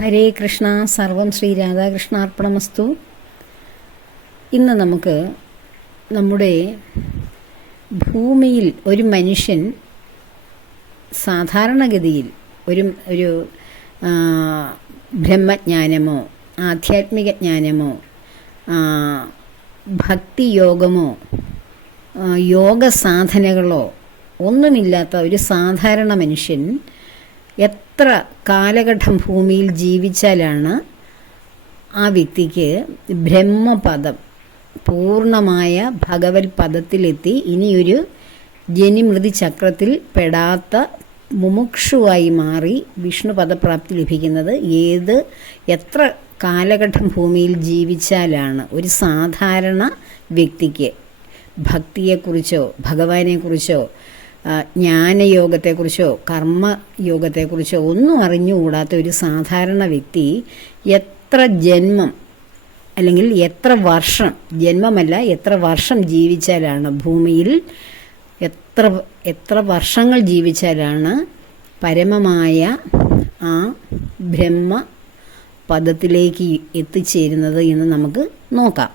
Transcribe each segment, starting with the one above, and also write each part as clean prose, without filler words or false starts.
ഹരേ കൃഷ്ണ. സർവം ശ്രീ രാധാകൃഷ്ണാർപ്പണമസ്തു. ഇന്ന് നമുക്ക് നമ്മുടെ ഭൂമിയിൽ ഒരു മനുഷ്യൻ സാധാരണഗതിയിൽ ഒരു ബ്രഹ്മജ്ഞാനമോ ആധ്യാത്മിക ജ്ഞാനമോ ഭക്തിയോഗമോ യോഗ സാധനകളോ ഒന്നുമില്ലാത്ത ഒരു സാധാരണ മനുഷ്യൻ എത്ര കാലഘട്ടം ഭൂമിയിൽ ജീവിച്ചാലാണ് ആ വ്യക്തിക്ക് ബ്രഹ്മപദം പൂർണ്ണമായ ഭഗവത് പദത്തിലെത്തി ഇനിയൊരു ജനിമൃതി ചക്രത്തിൽ പെടാത്ത മുമുക്ഷുവായി മാറി വിഷ്ണു പദപ്രാപ്തി ലഭിക്കുന്നത്? എത്ര കാലഘട്ടം ഭൂമിയിൽ ജീവിച്ചാലാണ് ഒരു സാധാരണ വ്യക്തിക്ക് ഭക്തിയെക്കുറിച്ചോ ഭഗവാനെക്കുറിച്ചോ ജ്ഞാനയോഗത്തെക്കുറിച്ചോ കർമ്മയോഗത്തെക്കുറിച്ചോ ഒന്നും അറിഞ്ഞുകൂടാത്ത ഒരു സാധാരണ വ്യക്തി എത്ര ജന്മം അല്ലെങ്കിൽ എത്ര വർഷം, ജന്മമല്ല എത്ര വർഷം ജീവിച്ചാലാണ് ഭൂമിയിൽ എത്ര വർഷങ്ങൾ ജീവിച്ചാലാണ് പരമമായ ആ ബ്രഹ്മ പദത്തിലേക്ക് എത്തിച്ചേരുന്നത് എന്ന് നമുക്ക് നോക്കാം.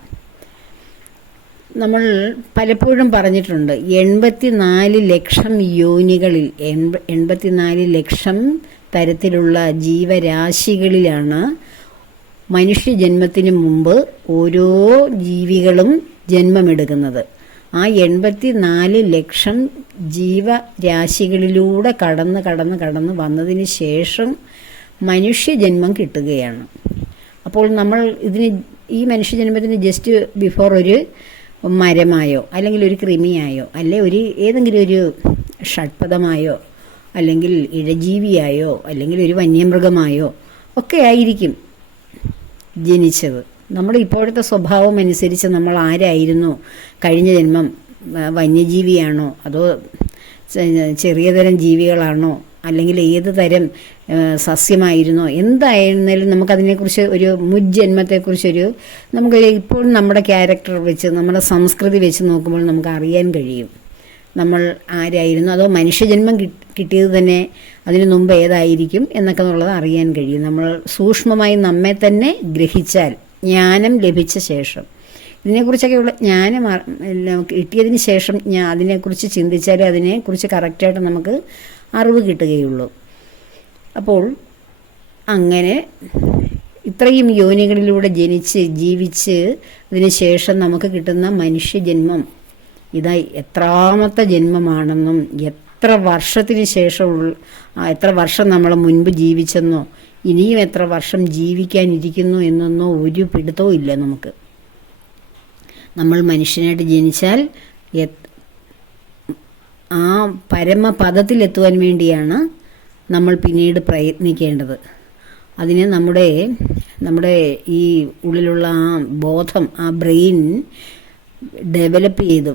നമ്മൾ പലപ്പോഴും പറഞ്ഞിട്ടുണ്ട്, 84 ലക്ഷം യോനികളിൽ 84 ലക്ഷം തരത്തിലുള്ള ജീവരാശികളിലാണ് മനുഷ്യജന്മത്തിന് മുമ്പ് ഓരോ ജീവികളും ജന്മമെടുക്കുന്നത്. ആ 84 ലക്ഷം ജീവരാശികളിലൂടെ കടന്ന് വന്നതിന് ശേഷം മനുഷ്യജന്മം കിട്ടുകയാണ്. അപ്പോൾ നമ്മൾ ഈ മനുഷ്യജന്മത്തിന് ജസ്റ്റ് ബിഫോർ ഒരു മരമായോ അല്ലെങ്കിൽ ഒരു കൃമിയായോ അല്ലെ ഏതെങ്കിലും ഒരു ഷഡ്പദമായോ അല്ലെങ്കിൽ ഇഴജീവിയായോ അല്ലെങ്കിൽ ഒരു വന്യമൃഗമായോ ഒക്കെ ആയിരിക്കും ജനിച്ചത്. നമ്മുടെ ഇപ്പോഴത്തെ സ്വഭാവം അനുസരിച്ച് നമ്മൾ ആരായിരുന്നു? കഴിഞ്ഞ ജന്മം വന്യജീവിയാണോ അതോ ചെറിയ തരം ജീവികളാണോ അല്ലെങ്കിൽ ഏത് തരം സസ്യമായിരുന്നോ? എന്തായിരുന്നാലും നമുക്കതിനെക്കുറിച്ച് ഒരു മുജ്ജന്മത്തെക്കുറിച്ചൊരു ഇപ്പോൾ നമ്മുടെ ക്യാരക്ടർ വെച്ച് നമ്മുടെ സംസ്കൃതി വെച്ച് നോക്കുമ്പോൾ നമുക്ക് അറിയാൻ കഴിയും നമ്മൾ ആരായിരുന്നു. അതോ മനുഷ്യജന്മം കിട്ടിയത് തന്നെ അതിനു മുമ്പ് ഏതായിരിക്കും എന്നൊക്കെ എന്നുള്ളത് അറിയാൻ കഴിയും. നമ്മൾ സൂക്ഷ്മമായി നമ്മെ തന്നെ ഗ്രഹിച്ചാൽ, ജ്ഞാനം ലഭിച്ച ശേഷം, ഇതിനെക്കുറിച്ചൊക്കെയുള്ള ജ്ഞാനം കിട്ടിയതിന് ശേഷം അതിനെക്കുറിച്ച് ചിന്തിച്ചാലേ അതിനെക്കുറിച്ച് കറക്റ്റായിട്ട് നമുക്ക് അറിവ് കിട്ടുകയുള്ളൂ. അപ്പോൾ അങ്ങനെ ഇത്രയും യോനികളിലൂടെ ജനിച്ച് ജീവിച്ച് അതിന് ശേഷം നമുക്ക് കിട്ടുന്ന മനുഷ്യജന്മം എത്രാമത്തെ ജന്മമാണെന്നും എത്ര വർഷത്തിന് ശേഷം എത്ര വർഷം നമ്മൾ മുൻപ് ജീവിച്ചെന്നോ ഇനിയും എത്ര വർഷം ജീവിക്കാനിരിക്കുന്നു എന്നൊന്നോ ഒരു പിടുത്തവും ഇല്ല നമുക്ക്. നമ്മൾ മനുഷ്യനായിട്ട് ജനിച്ചാൽ ആ പരമപദത്തിലെത്തുവാൻ വേണ്ടിയാണ് നമ്മൾ പിന്നീട് പ്രയത്നിക്കേണ്ടത്. അതിന് നമ്മുടെ ഈ ഉള്ളിലുള്ള ആ ബോധം, ആ ബ്രെയിൻ ഡെവലപ്പ് ചെയ്ത്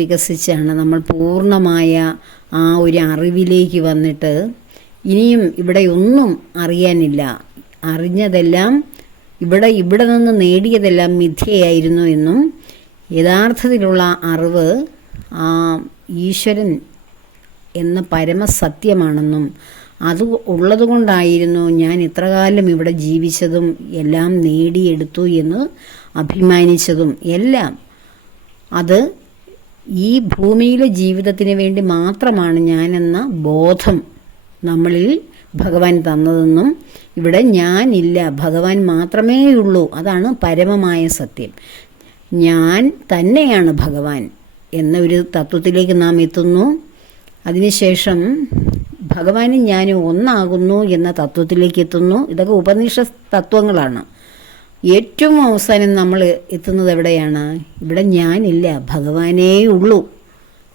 വികസിച്ചാണ് നമ്മൾ പൂർണ്ണമായ ആ ഒരു അറിവിലേക്ക് വന്നിട്ട് ഇനിയും ഇവിടെ ഒന്നും അറിയാനില്ല, അറിഞ്ഞതെല്ലാം ഇവിടെ നിന്ന് നേടിയതെല്ലാം മിഥ്യയായിരുന്നു എന്നും യഥാർത്ഥത്തിലുള്ള അറിവ് ആ ഈശ്വരൻ എന്ന പരമസത്യമാണെന്നും അത് ഉള്ളതുകൊണ്ടായിരുന്നു ഞാൻ ഇത്രകാലം ഇവിടെ ജീവിച്ചതും എല്ലാം നേടിയെടുത്തു എന്ന് അഭിമാനിച്ചതും എല്ലാം അത് ഈ ഭൂമിയിലെ ജീവിതത്തിന് വേണ്ടി മാത്രമാണ് ഞാനെന്ന ബോധം നമ്മളിൽ ഭഗവാൻ തന്നതെന്നും ഇവിടെ ഞാനില്ല, ഭഗവാൻ മാത്രമേ ഉള്ളൂ, അതാണ് പരമമായ സത്യം, ഞാൻ തന്നെയാണ് ഭഗവാൻ എന്ന ഒരു തത്വത്തിലേക്ക് നാം എത്തുന്നു. അതിനുശേഷം ഭഗവാനും ഞാനും ഒന്നാകുന്നു എന്ന തത്വത്തിലേക്ക് എത്തുന്നു. ഇതൊക്കെ ഉപനിഷത്ത് തത്വങ്ങളാണ്. ഏറ്റവും അവസാനം നമ്മൾ എത്തുന്നത് എവിടെയാണ്? ഇവിടെ ഞാനില്ല, ഭഗവാനേ ഉള്ളൂ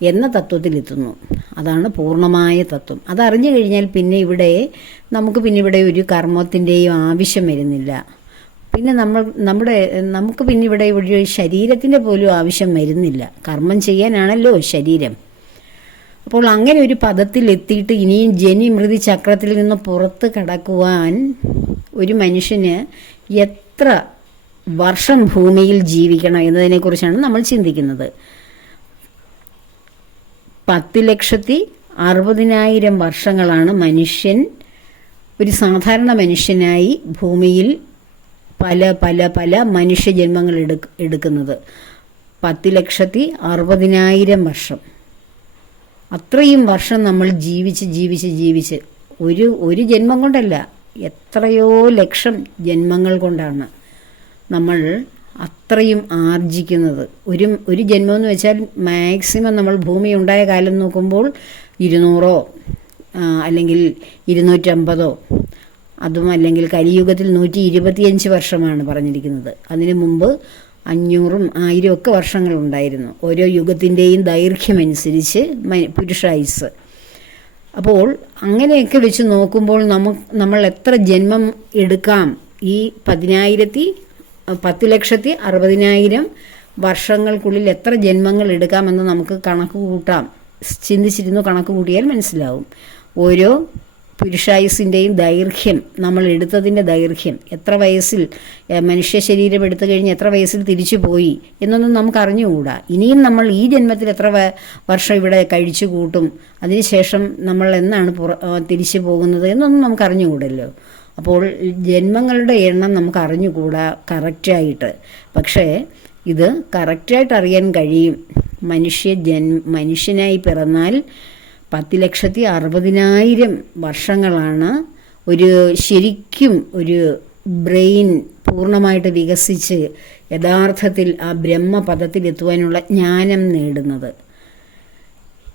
എന്ന തത്വത്തിലെത്തുന്നു. അതാണ് പൂർണ്ണമായ തത്വം. അതറിഞ്ഞു കഴിഞ്ഞാൽ പിന്നെ നമുക്ക് ഇവിടെ ഒരു കർമ്മത്തിൻ്റെയും ആവശ്യം വരുന്നില്ല. പിന്നെ നമുക്ക് പിന്നെ ഇവിടെ ഒരു ശരീരത്തിൻ്റെ പോലും ആവശ്യം വരുന്നില്ല. കർമ്മം ചെയ്യാനാണല്ലോ ശരീരം. അപ്പോൾ അങ്ങനെ ഒരു പദത്തിലെത്തിയിട്ട് ഇനിയും ജനിമൃതി ചക്രത്തിൽ നിന്ന് പുറത്ത് കടക്കുവാൻ ഒരു മനുഷ്യന് എത്ര വർഷം ഭൂമിയിൽ ജീവിക്കണം എന്നതിനെക്കുറിച്ചാണ് നമ്മൾ ചിന്തിക്കുന്നത്. 10,60,60,000 വർഷങ്ങളാണ് മനുഷ്യൻ ഒരു സാധാരണ മനുഷ്യനായി ഭൂമിയിൽ പല പല പല മനുഷ്യജന്മങ്ങൾ എടുക്കുന്നത്. 10,60,000 വർഷം. അത്രയും വർഷം നമ്മൾ ജീവിച്ച് ഒരു ജന്മം കൊണ്ടല്ല, എത്രയോ ലക്ഷം ജന്മങ്ങൾ കൊണ്ടാണ് നമ്മൾ അത്രയും ആർജിക്കുന്നത്. ഒരു ജന്മം എന്ന് വെച്ചാൽ മാക്സിമം നമ്മൾ ഭൂമി ഉണ്ടായ കാലം നോക്കുമ്പോൾ 200 അല്ലെങ്കിൽ 250, അതും അല്ലെങ്കിൽ കലിയുഗത്തിൽ 125 വർഷമാണ് പറഞ്ഞിരിക്കുന്നത്. അതിനു മുമ്പ് 500ഉം 1000 ഒക്കെ വർഷങ്ങളുണ്ടായിരുന്നു, ഓരോ യുഗത്തിൻ്റെയും ദൈർഘ്യമനുസരിച്ച് പുരുഷായുസ്. അപ്പോൾ അങ്ങനെയൊക്കെ വെച്ച് നോക്കുമ്പോൾ നമ്മൾ എത്ര ജന്മം എടുക്കാം? ഈ 10,60,000 വർഷങ്ങൾക്കുള്ളിൽ എത്ര ജന്മങ്ങൾ എടുക്കാമെന്ന് നമുക്ക് കണക്ക് കൂട്ടാം. ചിന്തിച്ചിരുന്നു കണക്ക് കൂട്ടിയാൽ മനസ്സിലാവും. ഓരോ പുരുഷായുസിൻ്റെയും ദൈർഘ്യം, നമ്മൾ എടുത്തതിൻ്റെ ദൈർഘ്യം, എത്ര വയസ്സിൽ മനുഷ്യ ശരീരം എടുത്തു കഴിഞ്ഞ് എത്ര വയസ്സിൽ തിരിച്ചു പോയി എന്നൊന്നും നമുക്ക് അറിഞ്ഞുകൂടാ. ഇനിയും നമ്മൾ ഈ ജന്മത്തിൽ എത്ര വർഷം ഇവിടെ കഴിച്ചു കൂട്ടും, അതിനുശേഷം നമ്മൾ എന്നാണ് തിരിച്ചു പോകുന്നത് എന്നൊന്നും നമുക്ക് അറിഞ്ഞുകൂടല്ലോ. അപ്പോൾ ജന്മങ്ങളുടെ എണ്ണം നമുക്ക് അറിഞ്ഞുകൂടാ കറക്റ്റായിട്ട്. പക്ഷേ ഇത് കറക്റ്റായിട്ട് അറിയാൻ കഴിയും. മനുഷ്യനായി പിറന്നാൽ 10,60,000 വർഷങ്ങളാണ് ശരിക്കും ഒരു ബ്രെയിൻ പൂർണ്ണമായിട്ട് വികസിച്ച് യഥാർത്ഥത്തിൽ ആ ബ്രഹ്മപദത്തിലെത്തുവാനുള്ള ജ്ഞാനം നേടുന്നത്.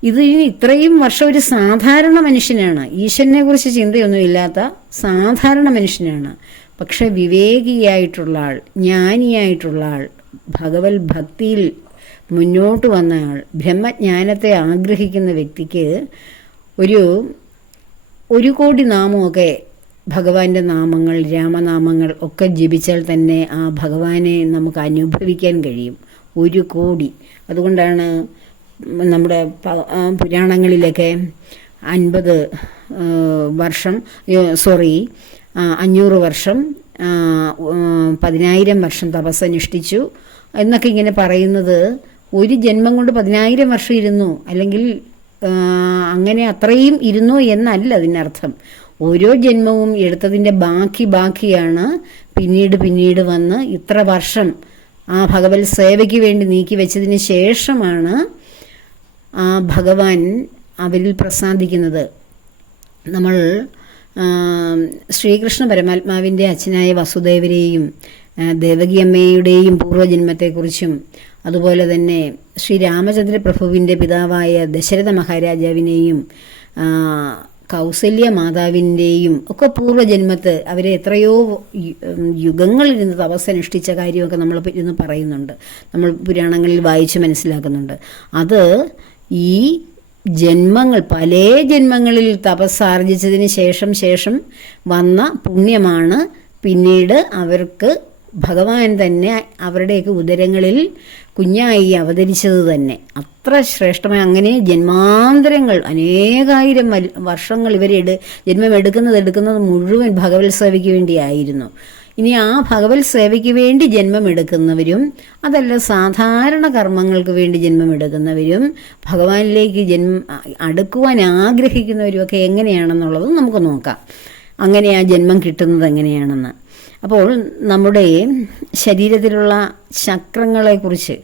ഇത്രയും വർഷം ഒരു സാധാരണ മനുഷ്യനാണ്, ഈശ്വരനെ കുറിച്ച് ചിന്തയൊന്നുമില്ലാത്ത സാധാരണ മനുഷ്യനാണ്. പക്ഷെ വിവേകിയായിട്ടുള്ള ആൾ, ജ്ഞാനിയായിട്ടുള്ള ആൾ, ഭഗവത് ഭക്തിയിൽ മുന്നോട്ട് വന്ന ആൾ, ബ്രഹ്മജ്ഞാനത്തെ ആഗ്രഹിക്കുന്ന വ്യക്തിക്ക് 1,00,00,000 നാമമൊക്കെ, ഭഗവാന്റെ നാമങ്ങൾ, രാമനാമങ്ങൾ ഒക്കെ ജപിച്ചാൽ തന്നെ ആ ഭഗവാനെ നമുക്ക് അനുഭവിക്കാൻ കഴിയും. 1,00,00,000. അതുകൊണ്ടാണ് നമ്മുടെ പുരാണങ്ങളിലൊക്കെ 500 വർഷം 10,000 വർഷം തപസ്സനുഷ്ഠിച്ചു എന്നൊക്കെ ഇങ്ങനെ പറയുന്നത്. ഒരു ജന്മം കൊണ്ട് 10,000 വർഷം ഇരുന്നു, അല്ലെങ്കിൽ അങ്ങനെ അത്രയും ഇരുന്നു എന്നല്ല അതിനർത്ഥം. ഓരോ ജന്മവും എടുത്തതിൻ്റെ ബാക്കിയാണ് പിന്നീട് വന്ന് ഇത്ര വർഷം ആ ഭഗവത് സേവയ്ക്ക് വേണ്ടി നീക്കി വെച്ചതിന് ശേഷമാണ് ആ ഭഗവാൻ അവരിൽ പ്രസാദിക്കുന്നത്. നമ്മൾ ശ്രീകൃഷ്ണ പരമാത്മാവിൻ്റെ അച്ഛനായ വസുദേവരെയും ദേവകിയമ്മയുടെയും പൂർവ്വജന്മത്തെക്കുറിച്ചും അതുപോലെ തന്നെ ശ്രീരാമചന്ദ്ര പ്രഭുവിൻ്റെ പിതാവായ ദശരഥ മഹാരാജാവിനെയും കൗസല്യ മാതാവിൻ്റെയും ഒക്കെ പൂർവ്വജന്മത്ത് അവരെ എത്രയോ യുഗങ്ങളിരുന്ന് തപസ്സനുഷ്ഠിച്ച കാര്യമൊക്കെ നമ്മൾ ഇരുന്ന് പറയുന്നുണ്ട്, നമ്മൾ പുരാണങ്ങളിൽ വായിച്ച് മനസ്സിലാക്കുന്നുണ്ട്. അത് ഈ പല ജന്മങ്ങളിൽ തപസ്സാർജിച്ചതിന് ശേഷം വന്ന പുണ്യമാണ് പിന്നീട് അവർക്ക് ഭഗവാൻ തന്നെ അവരുടെയൊക്കെ ഉദരങ്ങളിൽ കുഞ്ഞായി അവതരിച്ചത് തന്നെ. അത്ര ശ്രേഷ്ഠമായ അങ്ങനെ ജന്മാന്തരങ്ങൾ, അനേകായിരം വർഷങ്ങൾ ജന്മം എടുക്കുന്നത് മുഴുവൻ ഭഗവത് സേവയ്ക്ക് വേണ്ടിയായിരുന്നു. ഇനി ആ ഭഗവത് സേവയ്ക്ക് വേണ്ടി ജന്മം എടുക്കുന്നവരും അതല്ല സാധാരണ കർമ്മങ്ങൾക്ക് വേണ്ടി ജന്മം എടുക്കുന്നവരും ഭഗവാനിലേക്ക് അടുക്കുവാൻ ആഗ്രഹിക്കുന്നവരും ഒക്കെ എങ്ങനെയാണെന്നുള്ളത് നമുക്ക് നോക്കാം. അങ്ങനെ ആ ജന്മം കിട്ടുന്നത് എങ്ങനെയാണെന്ന്. അപ്പോൾ നമ്മുടെ ശരീരത്തിലുള്ള ചക്രങ്ങളെക്കുറിച്ച്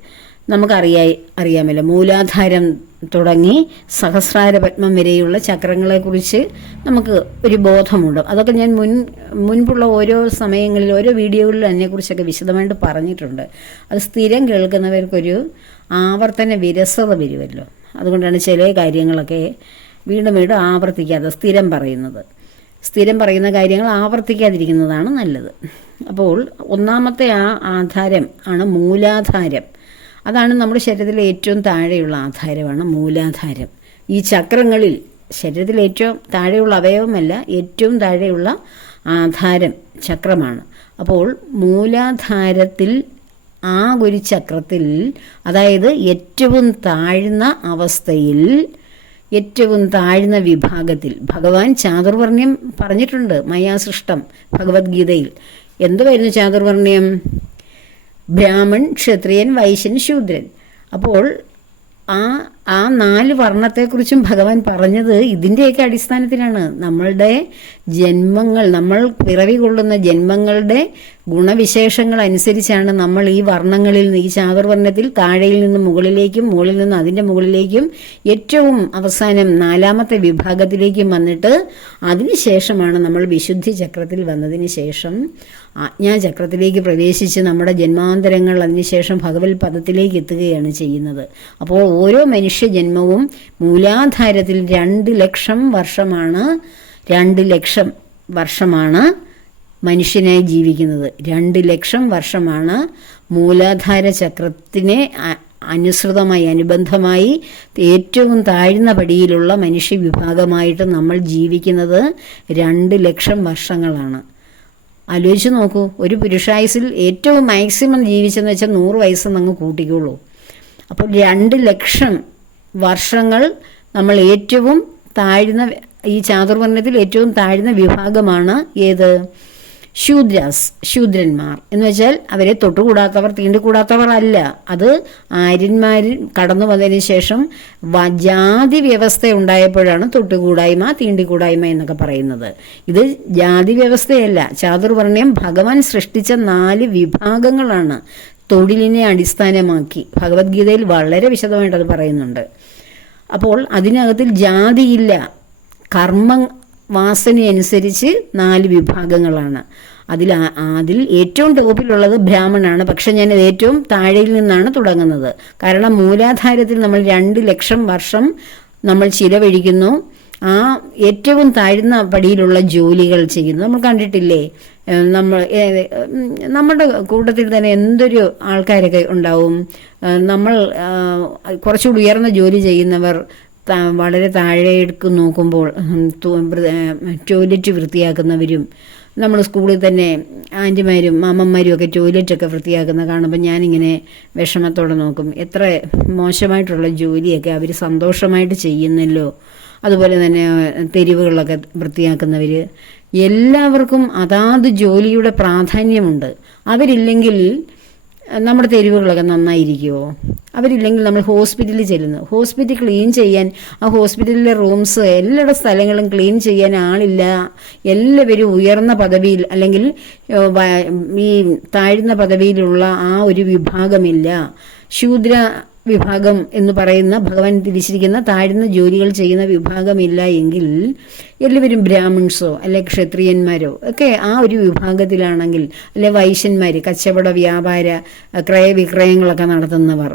നമുക്കറിയാമല്ലോ. മൂലാധാരം തുടങ്ങി സഹസ്രാര പത്മം വരെയുള്ള ചക്രങ്ങളെക്കുറിച്ച് നമുക്ക് ഒരു ബോധമുണ്ട്. അതൊക്കെ ഞാൻ മുൻപുള്ള ഓരോ സമയങ്ങളിൽ ഓരോ വീഡിയോകളിൽ അതിനെക്കുറിച്ചൊക്കെ വിശദമായിട്ട് പറഞ്ഞിട്ടുണ്ട്. അത് സ്ഥിരം കേൾക്കുന്നവർക്കൊരു ആവർത്തന വിരസത വരുമല്ലോ. അതുകൊണ്ടാണ് ചില കാര്യങ്ങളൊക്കെ വീണ്ടും ആവർത്തിക്കാതെ സ്ഥിരം പറയുന്ന കാര്യങ്ങൾ ആവർത്തിക്കാതിരിക്കുന്നതാണ് നല്ലത്. അപ്പോൾ ഒന്നാമത്തെ ആധാരം ആണ് മൂലാധാരം. അതാണ് നമ്മുടെ ശരീരത്തിലെ ഏറ്റവും താഴെയുള്ള ആധാരമാണ് മൂലാധാരം. ഈ ചക്രങ്ങളിൽ ശരീരത്തിലെ ഏറ്റവും താഴെയുള്ള അവയവമല്ല, ഏറ്റവും താഴെയുള്ള ആധാരം ചക്രമാണ്. അപ്പോൾ മൂലാധാരത്തിൽ ആ ഒരു ചക്രത്തിൽ, അതായത് ഏറ്റവും താഴ്ന്ന അവസ്ഥയിൽ, ഏറ്റവും താഴ്ന്ന വിഭാഗത്തിൽ ഭഗവാൻ ചാതുർവർണ്ണ്യം പറഞ്ഞിട്ടുണ്ട്. മയാസൃഷ്ടം ഭഗവത്ഗീതയിൽ എന്തുവായിരുന്നു ചാതുർവർണ്ണ്യം? ബ്രാഹ്മൺ, ക്ഷത്രിയൻ, വൈശ്യൻ, ശൂദ്രൻ. അപ്പോൾ ആ 4 വർണ്ണത്തെക്കുറിച്ചും ഭഗവാൻ പറഞ്ഞത് ഇതിൻ്റെയൊക്കെ അടിസ്ഥാനത്തിലാണ്. നമ്മളുടെ ജന്മങ്ങൾ, നമ്മൾ പിറവി കൊള്ളുന്ന ജന്മങ്ങളുടെ ഗുണവിശേഷങ്ങൾ അനുസരിച്ചാണ് നമ്മൾ ഈ വർണ്ണങ്ങളിൽ, ഈ ചാതുർവർണ്ണത്തിൽ താഴെയിൽ നിന്ന് മുകളിലേക്കും മുകളിൽ നിന്ന് അതിൻ്റെ മുകളിലേക്കും ഏറ്റവും അവസാനം 4ാമത്തെ വിഭാഗത്തിലേക്കും വന്നിട്ട് അതിനുശേഷമാണ് നമ്മൾ വിശുദ്ധി ചക്രത്തിൽ വന്നതിന് ശേഷം ആജ്ഞാചക്രത്തിലേക്ക് പ്രവേശിച്ച് നമ്മുടെ ജന്മാന്തരങ്ങൾ അതിനുശേഷം ഭഗവത് പദത്തിലേക്ക് എത്തുകയാണ് ചെയ്യുന്നത്. അപ്പോൾ ഓരോ മനുഷ്യജന്മവും മൂലാധാരത്തിൽ 2 ലക്ഷം വർഷമാണ് 2 ലക്ഷം വർഷമാണ് മനുഷ്യനായി ജീവിക്കുന്നത്. 2 ലക്ഷം വർഷമാണ് മൂലാധാര ചക്രത്തിനെ അനുസൃതമായി അനുബന്ധമായി ഏറ്റവും താഴ്ന്ന പടിയിലുള്ള മനുഷ്യ വിഭാഗമായിട്ട് നമ്മൾ ജീവിക്കുന്നത് 2 ലക്ഷം വർഷങ്ങളാണ്. ആലോചിച്ച് നോക്കൂ, ഒരു പുരുഷായുസിൽ ഏറ്റവും മാക്സിമം ജീവിച്ചെന്ന് വെച്ചാൽ 100 വയസ്സെന്ന് അങ്ങ് കൂട്ടിക്കോളൂ. അപ്പോൾ 2 ലക്ഷം വർഷങ്ങൾ നമ്മൾ ഏറ്റവും താഴ്ന്ന, ഈ ചാതുർവർണ്ണത്തിൽ ഏറ്റവും താഴ്ന്ന വിഭാഗമാണ് ഏത്? ശൂദ്രന്മാർ എന്ന് വെച്ചാൽ അവരെ തൊട്ടുകൂടാത്തവർ, തീണ്ടിക്കൂടാത്തവർ അല്ല. അത് ആര്യന്മാരിൽ കടന്നു വന്നതിന് ശേഷം ജാതി വ്യവസ്ഥ ഉണ്ടായപ്പോഴാണ് തൊട്ടുകൂടായ്മ, തീണ്ടിക്കൂടായ്മ എന്നൊക്കെ പറയുന്നത്. ഇത് ജാതി വ്യവസ്ഥയല്ല. ചാതുർവർണ്ണ്യം ഭഗവാൻ സൃഷ്ടിച്ച 4 വിഭാഗങ്ങളാണ് തൊഴിലിനെ അടിസ്ഥാനമാക്കി. ഭഗവത്ഗീതയിൽ വളരെ വിശദമായിട്ട് അത് പറയുന്നുണ്ട്. അപ്പോൾ അതിനകത്തിൽ ജാതിയില്ല. കർമ്മ വാസനയനുസരിച്ച് 4 വിഭാഗങ്ങളാണ്. അതിൽ ഏറ്റവും ടോപ്പിലുള്ളത് ബ്രാഹ്മണാണ്. പക്ഷെ ഞാനത് ഏറ്റവും താഴെയിൽ നിന്നാണ് തുടങ്ങുന്നത്. കാരണം മൂലാധാരത്തിൽ നമ്മൾ 2 ലക്ഷം വർഷം നമ്മൾ ചിലവഴിക്കുന്നു. ആ ഏറ്റവും താഴ്ന്ന പടിയിലുള്ള ജോലികൾ ചെയ്യുന്നു. നമ്മൾ കണ്ടിട്ടില്ലേ, നമ്മുടെ കൂട്ടത്തിൽ തന്നെ എന്തൊരു ആൾക്കാരൊക്കെ ഉണ്ടാവും. നമ്മൾ കുറച്ചുകൂടി ഉയർന്ന ജോലി ചെയ്യുന്നവർ വളരെ താഴേക്ക് നോക്കുമ്പോൾ ടോയ്ലറ്റ് വൃത്തിയാക്കുന്നവരും, നമ്മൾ സ്കൂളിൽ തന്നെ ആൻറ്റിമാരും മാമന്മാരും ഒക്കെ ടോയ്ലറ്റൊക്കെ വൃത്തിയാക്കുന്ന കാണുമ്പോൾ ഞാനിങ്ങനെ വിഷമത്തോടെ നോക്കും. എത്ര മോശമായിട്ടുള്ള ജോലിയൊക്കെ അവർ സന്തോഷമായിട്ട് ചെയ്യുന്നല്ലോ. അതുപോലെ തന്നെ തെരുവുകളൊക്കെ വൃത്തിയാക്കുന്നവർ, എല്ലാവർക്കും അതാത് ജോലിയുടെ പ്രാധാന്യമുണ്ട്. അവരില്ലെങ്കിൽ നമ്മുടെ തെരുവുകളൊക്കെ നന്നായിരിക്കുമോ? അവരില്ലെങ്കിൽ നമ്മൾ ഹോസ്പിറ്റലിൽ ചെല്ലുന്നു. ഹോസ്പിറ്റൽ ക്ലീൻ ചെയ്യാൻ, ആ ഹോസ്പിറ്റലിലെ റൂംസ്, എല്ലാ സ്ഥലങ്ങളും ക്ലീൻ ചെയ്യാൻ ആളില്ല. എല്ലാവരും ഉയർന്ന പദവിയിൽ അല്ലെങ്കിൽ ഈ താഴ്ന്ന പദവിയിലുള്ള ആ ഒരു വിഭാഗമില്ല. ശൂദ്ര വിഭാഗം എന്ന് പറയുന്ന ഭഗവാൻ തിരിച്ചിരിക്കുന്ന താഴ്ന്ന ജോലികൾ ചെയ്യുന്ന വിഭാഗമില്ല എങ്കിൽ എല്ലാവരും ബ്രാഹ്മിൺസോ അല്ലെ ക്ഷത്രിയന്മാരോ ഒക്കെ ആ ഒരു വിഭാഗത്തിലാണെങ്കിൽ, അല്ലെ വൈശ്യന്മാർ, കച്ചവട വ്യാപാര ക്രയവിക്രയങ്ങളൊക്കെ നടത്തുന്നവർ,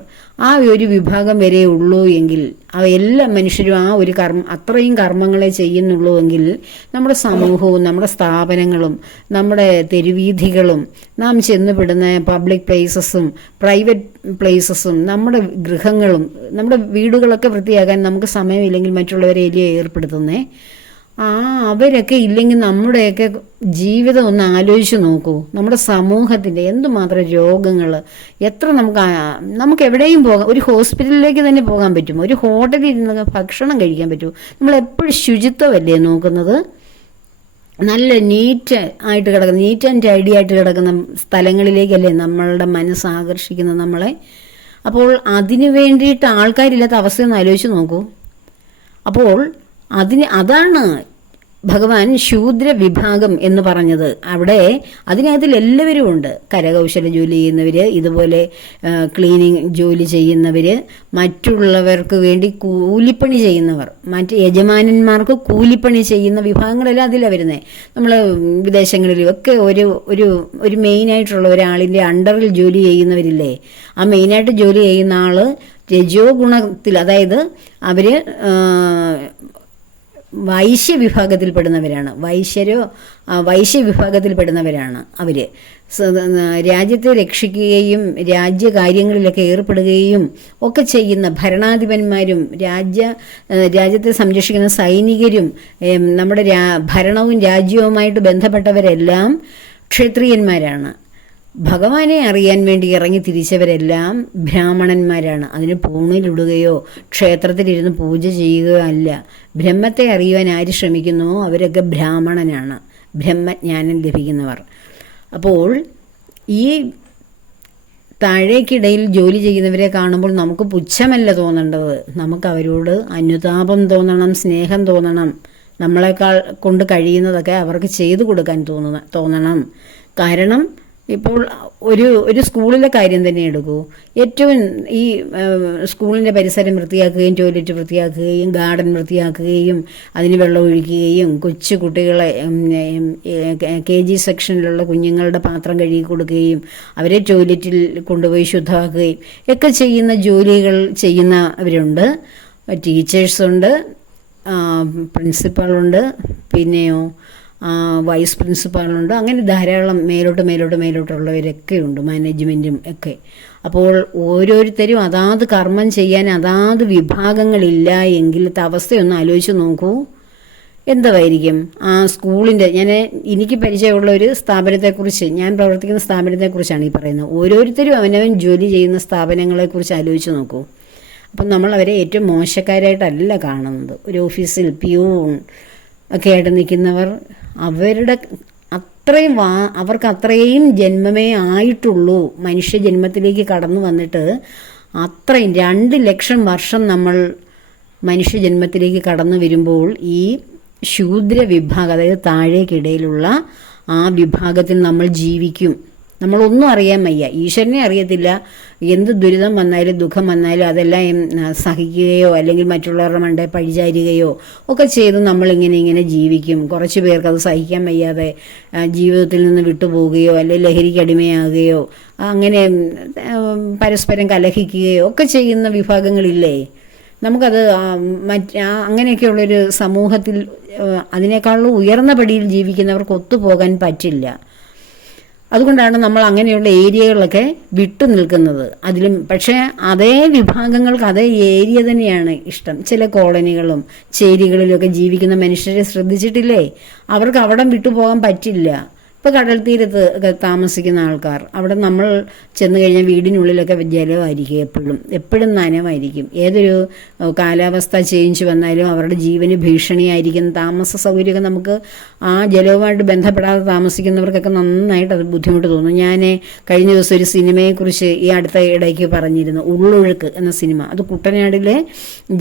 ആ ഒരു വിഭാഗം വരെ ഉള്ളൂ എങ്കിൽ, എല്ലാ മനുഷ്യരും ആ ഒരു അത്രയും കർമ്മങ്ങളെ ചെയ്യുന്നുള്ളൂ എങ്കിൽ നമ്മുടെ സമൂഹവും നമ്മുടെ സ്ഥാപനങ്ങളും നമ്മുടെ തെരുവീഥികളും നാം ചെന്നുപെടുന്ന പബ്ലിക് പ്ലേസസും പ്രൈവറ്റ് പ്ലേസസും നമ്മുടെ ഗൃഹങ്ങളും നമ്മുടെ വീടുകളൊക്കെ വൃത്തിയാക്കാൻ നമുക്ക് സമയമില്ലെങ്കിൽ മറ്റുള്ളവരെ എല്ലാം ഏർപ്പെടുത്തുന്നേ. അവരൊക്കെ ഇല്ലെങ്കിൽ നമ്മുടെയൊക്കെ ജീവിതം ഒന്ന് ആലോചിച്ച് നോക്കൂ. നമ്മുടെ സമൂഹത്തിൻ്റെ എന്തുമാത്രം രോഗങ്ങൾ, എത്ര നമുക്ക് എവിടെയും പോകാം. ഒരു ഹോസ്പിറ്റലിലേക്ക് തന്നെ പോകാൻ പറ്റും, ഒരു ഹോട്ടലിൽ ഇരുന്ന് ഭക്ഷണം കഴിക്കാൻ പറ്റും. നമ്മളെപ്പോഴും ശുചിത്വമല്ലേ നോക്കുന്നത്? നല്ല നീറ്റ് ആൻഡ് ടൈഡി ആയിട്ട് കിടക്കുന്ന സ്ഥലങ്ങളിലേക്കല്ലേ നമ്മളുടെ മനസ്സ് ആകർഷിക്കുന്നത് നമ്മളെ. അപ്പോൾ അതിനു വേണ്ടിയിട്ട് ആൾക്കാരില്ലാത്ത അവസ്ഥയൊന്ന് ആലോചിച്ച് നോക്കൂ. അപ്പോൾ അതാണ് ഭഗവാൻ ശൂദ്ര വിഭാഗം എന്ന് പറഞ്ഞത്. അവിടെ അതിനകത്തിൽ എല്ലാവരും ഉണ്ട്. കരകൗശല ജോലി ചെയ്യുന്നവർ, ഇതുപോലെ ക്ലീനിങ് ജോലി ചെയ്യുന്നവർ, മറ്റുള്ളവർക്ക് വേണ്ടി കൂലിപ്പണി ചെയ്യുന്നവർ, മറ്റ് യജമാനന്മാർക്ക് കൂലിപ്പണി ചെയ്യുന്ന വിഭാഗങ്ങളെല്ലാം അതിലാണ് വരുന്നത്. നമ്മൾ വിദേശങ്ങളിലൊക്കെ ഒരു മെയിനായിട്ടുള്ള ഒരാളിൻ്റെ അണ്ടറിൽ ജോലി ചെയ്യുന്നവരില്ലേ, ആ മെയിനായിട്ട് ജോലി ചെയ്യുന്ന ആൾ രജോ ഗുണത്തിൽ, അതായത് അവർ വൈശ്യ വിഭാഗത്തിൽപ്പെടുന്നവരാണ്. വൈശ്യ വിഭാഗത്തിൽപ്പെടുന്നവരാണ് അവർ. രാജ്യത്തെ രക്ഷിക്കുകയും രാജ്യകാര്യങ്ങളിലൊക്കെ ഏർപ്പെടുകയും ഒക്കെ ചെയ്യുന്ന ഭരണാധിപന്മാരും രാജ്യത്തെ സംരക്ഷിക്കുന്ന സൈനികരും നമ്മുടെ ഭരണവും രാജ്യവുമായിട്ട് ബന്ധപ്പെട്ടവരെല്ലാം ക്ഷത്രിയന്മാരാണ്. ഭഗവാനെ അറിയാൻ വേണ്ടി ഇറങ്ങി തിരിച്ചവരെല്ലാം ബ്രാഹ്മണന്മാരാണ്. അതിന് പൂണിലിടുകയോ ക്ഷേത്രത്തിലിരുന്ന് പൂജ ചെയ്യുകയോ അല്ല. ബ്രഹ്മത്തെ അറിയുവാൻ ആര് ശ്രമിക്കുന്നുവോ അവരൊക്കെ ബ്രാഹ്മണനാണ്, ബ്രഹ്മജ്ഞാനം ലഭിക്കുന്നവർ. അപ്പോൾ ഈ താഴേക്കിടയിൽ ജോലി ചെയ്യുന്നവരെ കാണുമ്പോൾ നമുക്ക് പുച്ഛമല്ല തോന്നേണ്ടത്, നമുക്ക് അവരോട് അനുതാപം തോന്നണം, സ്നേഹം തോന്നണം. നമ്മളെക്കാൾ കൊണ്ട് കഴിയുന്നതൊക്കെ അവർക്ക് ചെയ്തു കൊടുക്കാൻ തോന്നണം. കാരണം ഇപ്പോൾ ഒരു സ്കൂളിലെ കാര്യം തന്നെ എടുക്കൂ. ഏറ്റവും ഈ സ്കൂളിൻ്റെ പരിസരം വൃത്തിയാക്കുകയും ടോയ്ലറ്റ് വൃത്തിയാക്കുകയും ഗാർഡൻ വൃത്തിയാക്കുകയും അതിന് വെള്ളം ഒഴിക്കുകയും കൊച്ചു കുട്ടികളെ KG സെക്ഷനിലുള്ള കുഞ്ഞുങ്ങളുടെ പാത്രം കഴുകി കൊടുക്കുകയും അവരെ ടോയ്ലറ്റിൽ കൊണ്ടുപോയി ശുദ്ധമാക്കുകയും ഒക്കെ ചെയ്യുന്ന ജോലികൾ ചെയ്യുന്നവരുണ്ട്. ടീച്ചേഴ്സുണ്ട്, പ്രിൻസിപ്പാളുണ്ട്, പിന്നെയോ വൈസ് പ്രിൻസിപ്പാളുണ്ട്. അങ്ങനെ ധാരാളം മേലോട്ടുള്ളവരൊക്കെ ഉണ്ട്, മാനേജ്മെൻറ്റും ഒക്കെ. അപ്പോൾ ഓരോരുത്തരും അതാത് കർമ്മം ചെയ്യാൻ അതാത് വിഭാഗങ്ങളില്ല എങ്കിലത്തെ അവസ്ഥയൊന്ന് ആലോചിച്ച് നോക്കൂ, എന്തായിരിക്കും ആ സ്കൂളിൻ്റെ. എനിക്ക് പരിചയമുള്ള ഒരു സ്ഥാപനത്തെക്കുറിച്ച്, ഞാൻ പ്രവർത്തിക്കുന്ന സ്ഥാപനത്തെക്കുറിച്ചാണ് ഈ പറയുന്നത്. ഓരോരുത്തരും അവനവൻ ജോലി ചെയ്യുന്ന സ്ഥാപനങ്ങളെക്കുറിച്ച് ആലോചിച്ച് നോക്കൂ. അപ്പം നമ്മൾ അവരെ ഏറ്റവും മോശക്കാരായിട്ടല്ല കാണുന്നത്. ഒരു ഓഫീസിൽ പ്യൂൺ ഒക്കെ ആയിട്ട് നിൽക്കുന്നവർ, അവർക്ക് അത്രയും ജന്മമേ ആയിട്ടുള്ളൂ. മനുഷ്യ ജന്മത്തിലേക്ക് കടന്നു വന്നിട്ട് അത്രയും 2 ലക്ഷം വർഷം നമ്മൾ മനുഷ്യജന്മത്തിലേക്ക് കടന്നു വരുമ്പോൾ ഈ ശൂദ്ര വിഭാഗം, അതായത് താഴേക്കിടയിലുള്ള ആ വിഭാഗത്തിൽ നമ്മൾ ജീവിക്കും. നമ്മളൊന്നും അറിയാൻ വയ്യ, ഈശ്വരനെ അറിയത്തില്ല. എന്ത് ദുരിതം വന്നാലും ദുഃഖം വന്നാലും അതെല്ലാം സഹിക്കുകയോ അല്ലെങ്കിൽ മറ്റുള്ളവരുടെ മണ്ടേ പഴിചാരുകയോ ഒക്കെ ചെയ്ത് നമ്മളിങ്ങനെ ജീവിക്കും. കുറച്ച് പേർക്ക് അത് സഹിക്കാൻ വയ്യാതെ ജീവിതത്തിൽ നിന്ന് വിട്ടുപോവുകയോ അല്ലെങ്കിൽ ലഹരിക്ക് അടിമയാകുകയോ അങ്ങനെ പരസ്പരം കലഹിക്കുകയോ ഒക്കെ ചെയ്യുന്ന വിഭാഗങ്ങളില്ലേ. നമുക്കത് അങ്ങനെയൊക്കെയുള്ളൊരു സമൂഹത്തിൽ അതിനേക്കാളും ഉയർന്ന പടിയിൽ ജീവിക്കുന്നവർക്ക് ഒത്തുപോകാൻ പറ്റില്ല. അതുകൊണ്ടാണ് നമ്മൾ അങ്ങനെയുള്ള ഏരിയകളൊക്കെ വിട്ടു നിൽക്കുന്നത്. പക്ഷേ അതേ വിഭാഗങ്ങൾക്ക് അതേ ഏരിയ തന്നെയാണ് ഇഷ്ടം. ചില കോളനികളും ചേരികളിലൊക്കെ ജീവിക്കുന്ന മനുഷ്യരെ ശ്രദ്ധിച്ചിട്ടില്ലേ? അവർക്ക് അവിടം വിട്ടുപോകാൻ പറ്റില്ല. ഇപ്പോൾ കടൽ തീരത്ത് താമസിക്കുന്ന ആൾക്കാർ, അവിടെ നമ്മൾ ചെന്ന് കഴിഞ്ഞാൽ വീടിനുള്ളിലൊക്കെ ജലമായിരിക്കും, എപ്പോഴും നനവായിരിക്കും. ഏതൊരു കാലാവസ്ഥ ചേഞ്ച് വന്നാലും അവരുടെ ജീവന് ഭീഷണിയായിരിക്കും. താമസ സൗകര്യമൊക്കെ നമുക്ക് ആ ജലവുമായിട്ട് ബന്ധപ്പെടാതെ താമസിക്കുന്നവർക്കൊക്കെ നന്നായിട്ട് അത് ബുദ്ധിമുട്ട് തോന്നും. ഞാൻ കഴിഞ്ഞ ദിവസം ഒരു സിനിമയെക്കുറിച്ച് ഈ അടുത്ത ഇടയ്ക്ക് പറഞ്ഞിരുന്നു, ഉള്ളൊഴുക്ക് എന്ന സിനിമ. അത് കുട്ടനാടിലെ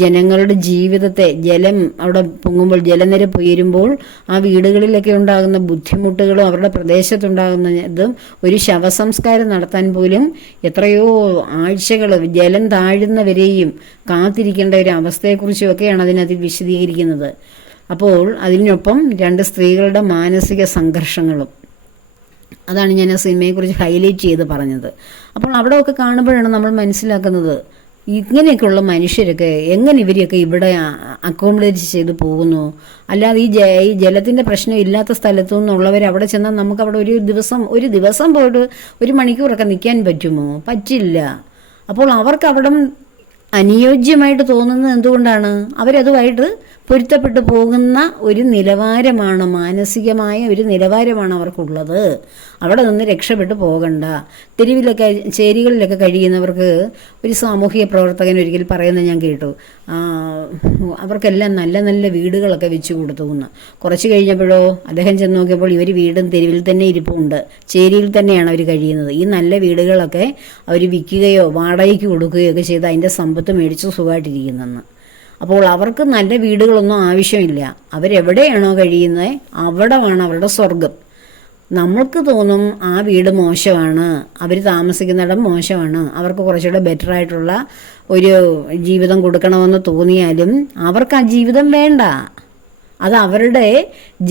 ജനങ്ങളുടെ ജീവിതത്തെ, ജലം അവിടെ പൊങ്ങുമ്പോൾ, ജലനിരപ്പ് ഉയരുമ്പോൾ ആ വീടുകളിലൊക്കെ ഉണ്ടാകുന്ന ബുദ്ധിമുട്ടുകളും അവരുടെ പ്രദേശത്തുണ്ടാകുന്നതും, ഒരു ശവസംസ്കാരം നടത്താൻ പോലും എത്രയോ ആഴ്ചകൾ ജലം താഴുന്നവരെയും കാത്തിരിക്കേണ്ട ഒരു അവസ്ഥയെക്കുറിച്ചുമൊക്കെയാണ് അതിനകത്ത് വിശദീകരിക്കുന്നത്. അപ്പോൾ അതിനൊപ്പം 2 സ്ത്രീകളുടെ മാനസിക സംഘർഷങ്ങളും, അതാണ് ഞാൻ ആ സിനിമയെക്കുറിച്ച് ഹൈലൈറ്റ് ചെയ്ത് പറഞ്ഞത്. അപ്പോൾ അവിടെയൊക്കെ കാണുമ്പോഴാണ് നമ്മൾ മനസ്സിലാക്കുന്നത് ഇങ്ങനെയൊക്കെയുള്ള മനുഷ്യരൊക്കെ എങ്ങനെ ഇവരെയൊക്കെ ഇവിടെ അക്കോമഡേറ്റ് ചെയ്ത് പോകുന്നു. അല്ലാതെ ഈ ജലത്തിൻ്റെ പ്രശ്നം ഇല്ലാത്ത സ്ഥലത്തു നിന്നുള്ളവർ അവിടെ ചെന്നാൽ നമുക്ക് അവിടെ ഒരു ദിവസം പോയിട്ട് 1 മണിക്കൂറൊക്കെ നിൽക്കാൻ പറ്റുമോ? പറ്റില്ല. അപ്പോൾ അവർക്ക് അവിടെ അനുയോജ്യമായിട്ട് തോന്നുന്നത് എന്തുകൊണ്ടാണ്? അവരതുമായിട്ട് പൊരുത്തപ്പെട്ടു പോകുന്ന ഒരു നിലവാരമാണ്, മാനസികമായ ഒരു നിലവാരമാണ് അവർക്കുള്ളത്. അവിടെ നിന്ന് രക്ഷപ്പെട്ടു പോകണ്ട. തെരുവിലൊക്കെ ചേരികളിലൊക്കെ കഴിയുന്നവർക്ക് ഒരു സാമൂഹിക പ്രവർത്തകൻ ഒരിക്കൽ പറയുന്നത് ഞാൻ കേട്ടു, അവർക്കെല്ലാം നല്ല നല്ല വീടുകളൊക്കെ വെച്ച് കൊടുത്തു എന്ന്. കുറച്ച് കഴിഞ്ഞപ്പോഴോ അദ്ദേഹം ചെന്ന് നോക്കിയപ്പോൾ ഇവർ വീടും തെരുവിൽ തന്നെ ഇരിപ്പുണ്ട്, ചേരിയിൽ തന്നെയാണ് അവർ കഴിയുന്നത്. ഈ നല്ല വീടുകളൊക്കെ അവർ വിൽക്കുകയോ വാടകയ്ക്ക് കൊടുക്കുകയോ ഒക്കെ ചെയ്ത് അതിൻ്റെ സമ്പത്ത് മേടിച്ച് സുഖമായിട്ടിരിക്കുന്നെന്ന്. അപ്പോൾ അവർക്ക് നല്ല വീടുകളൊന്നും ആവശ്യമില്ല. അവരെവിടെയാണോ കഴിയുന്നത് അവിടെ വേണം അവരുടെ സ്വർഗം. നമ്മൾക്ക് തോന്നും ആ വീട് മോശമാണ്, അവർ താമസിക്കുന്നിടം മോശമാണ്, അവർക്ക് കുറച്ചുകൂടെ ബെറ്റർ ആയിട്ടുള്ള ഒരു ജീവിതം കൊടുക്കണമെന്ന് തോന്നിയാലും അവർക്ക് ആ ജീവിതം വേണ്ട. അത് അവരുടെ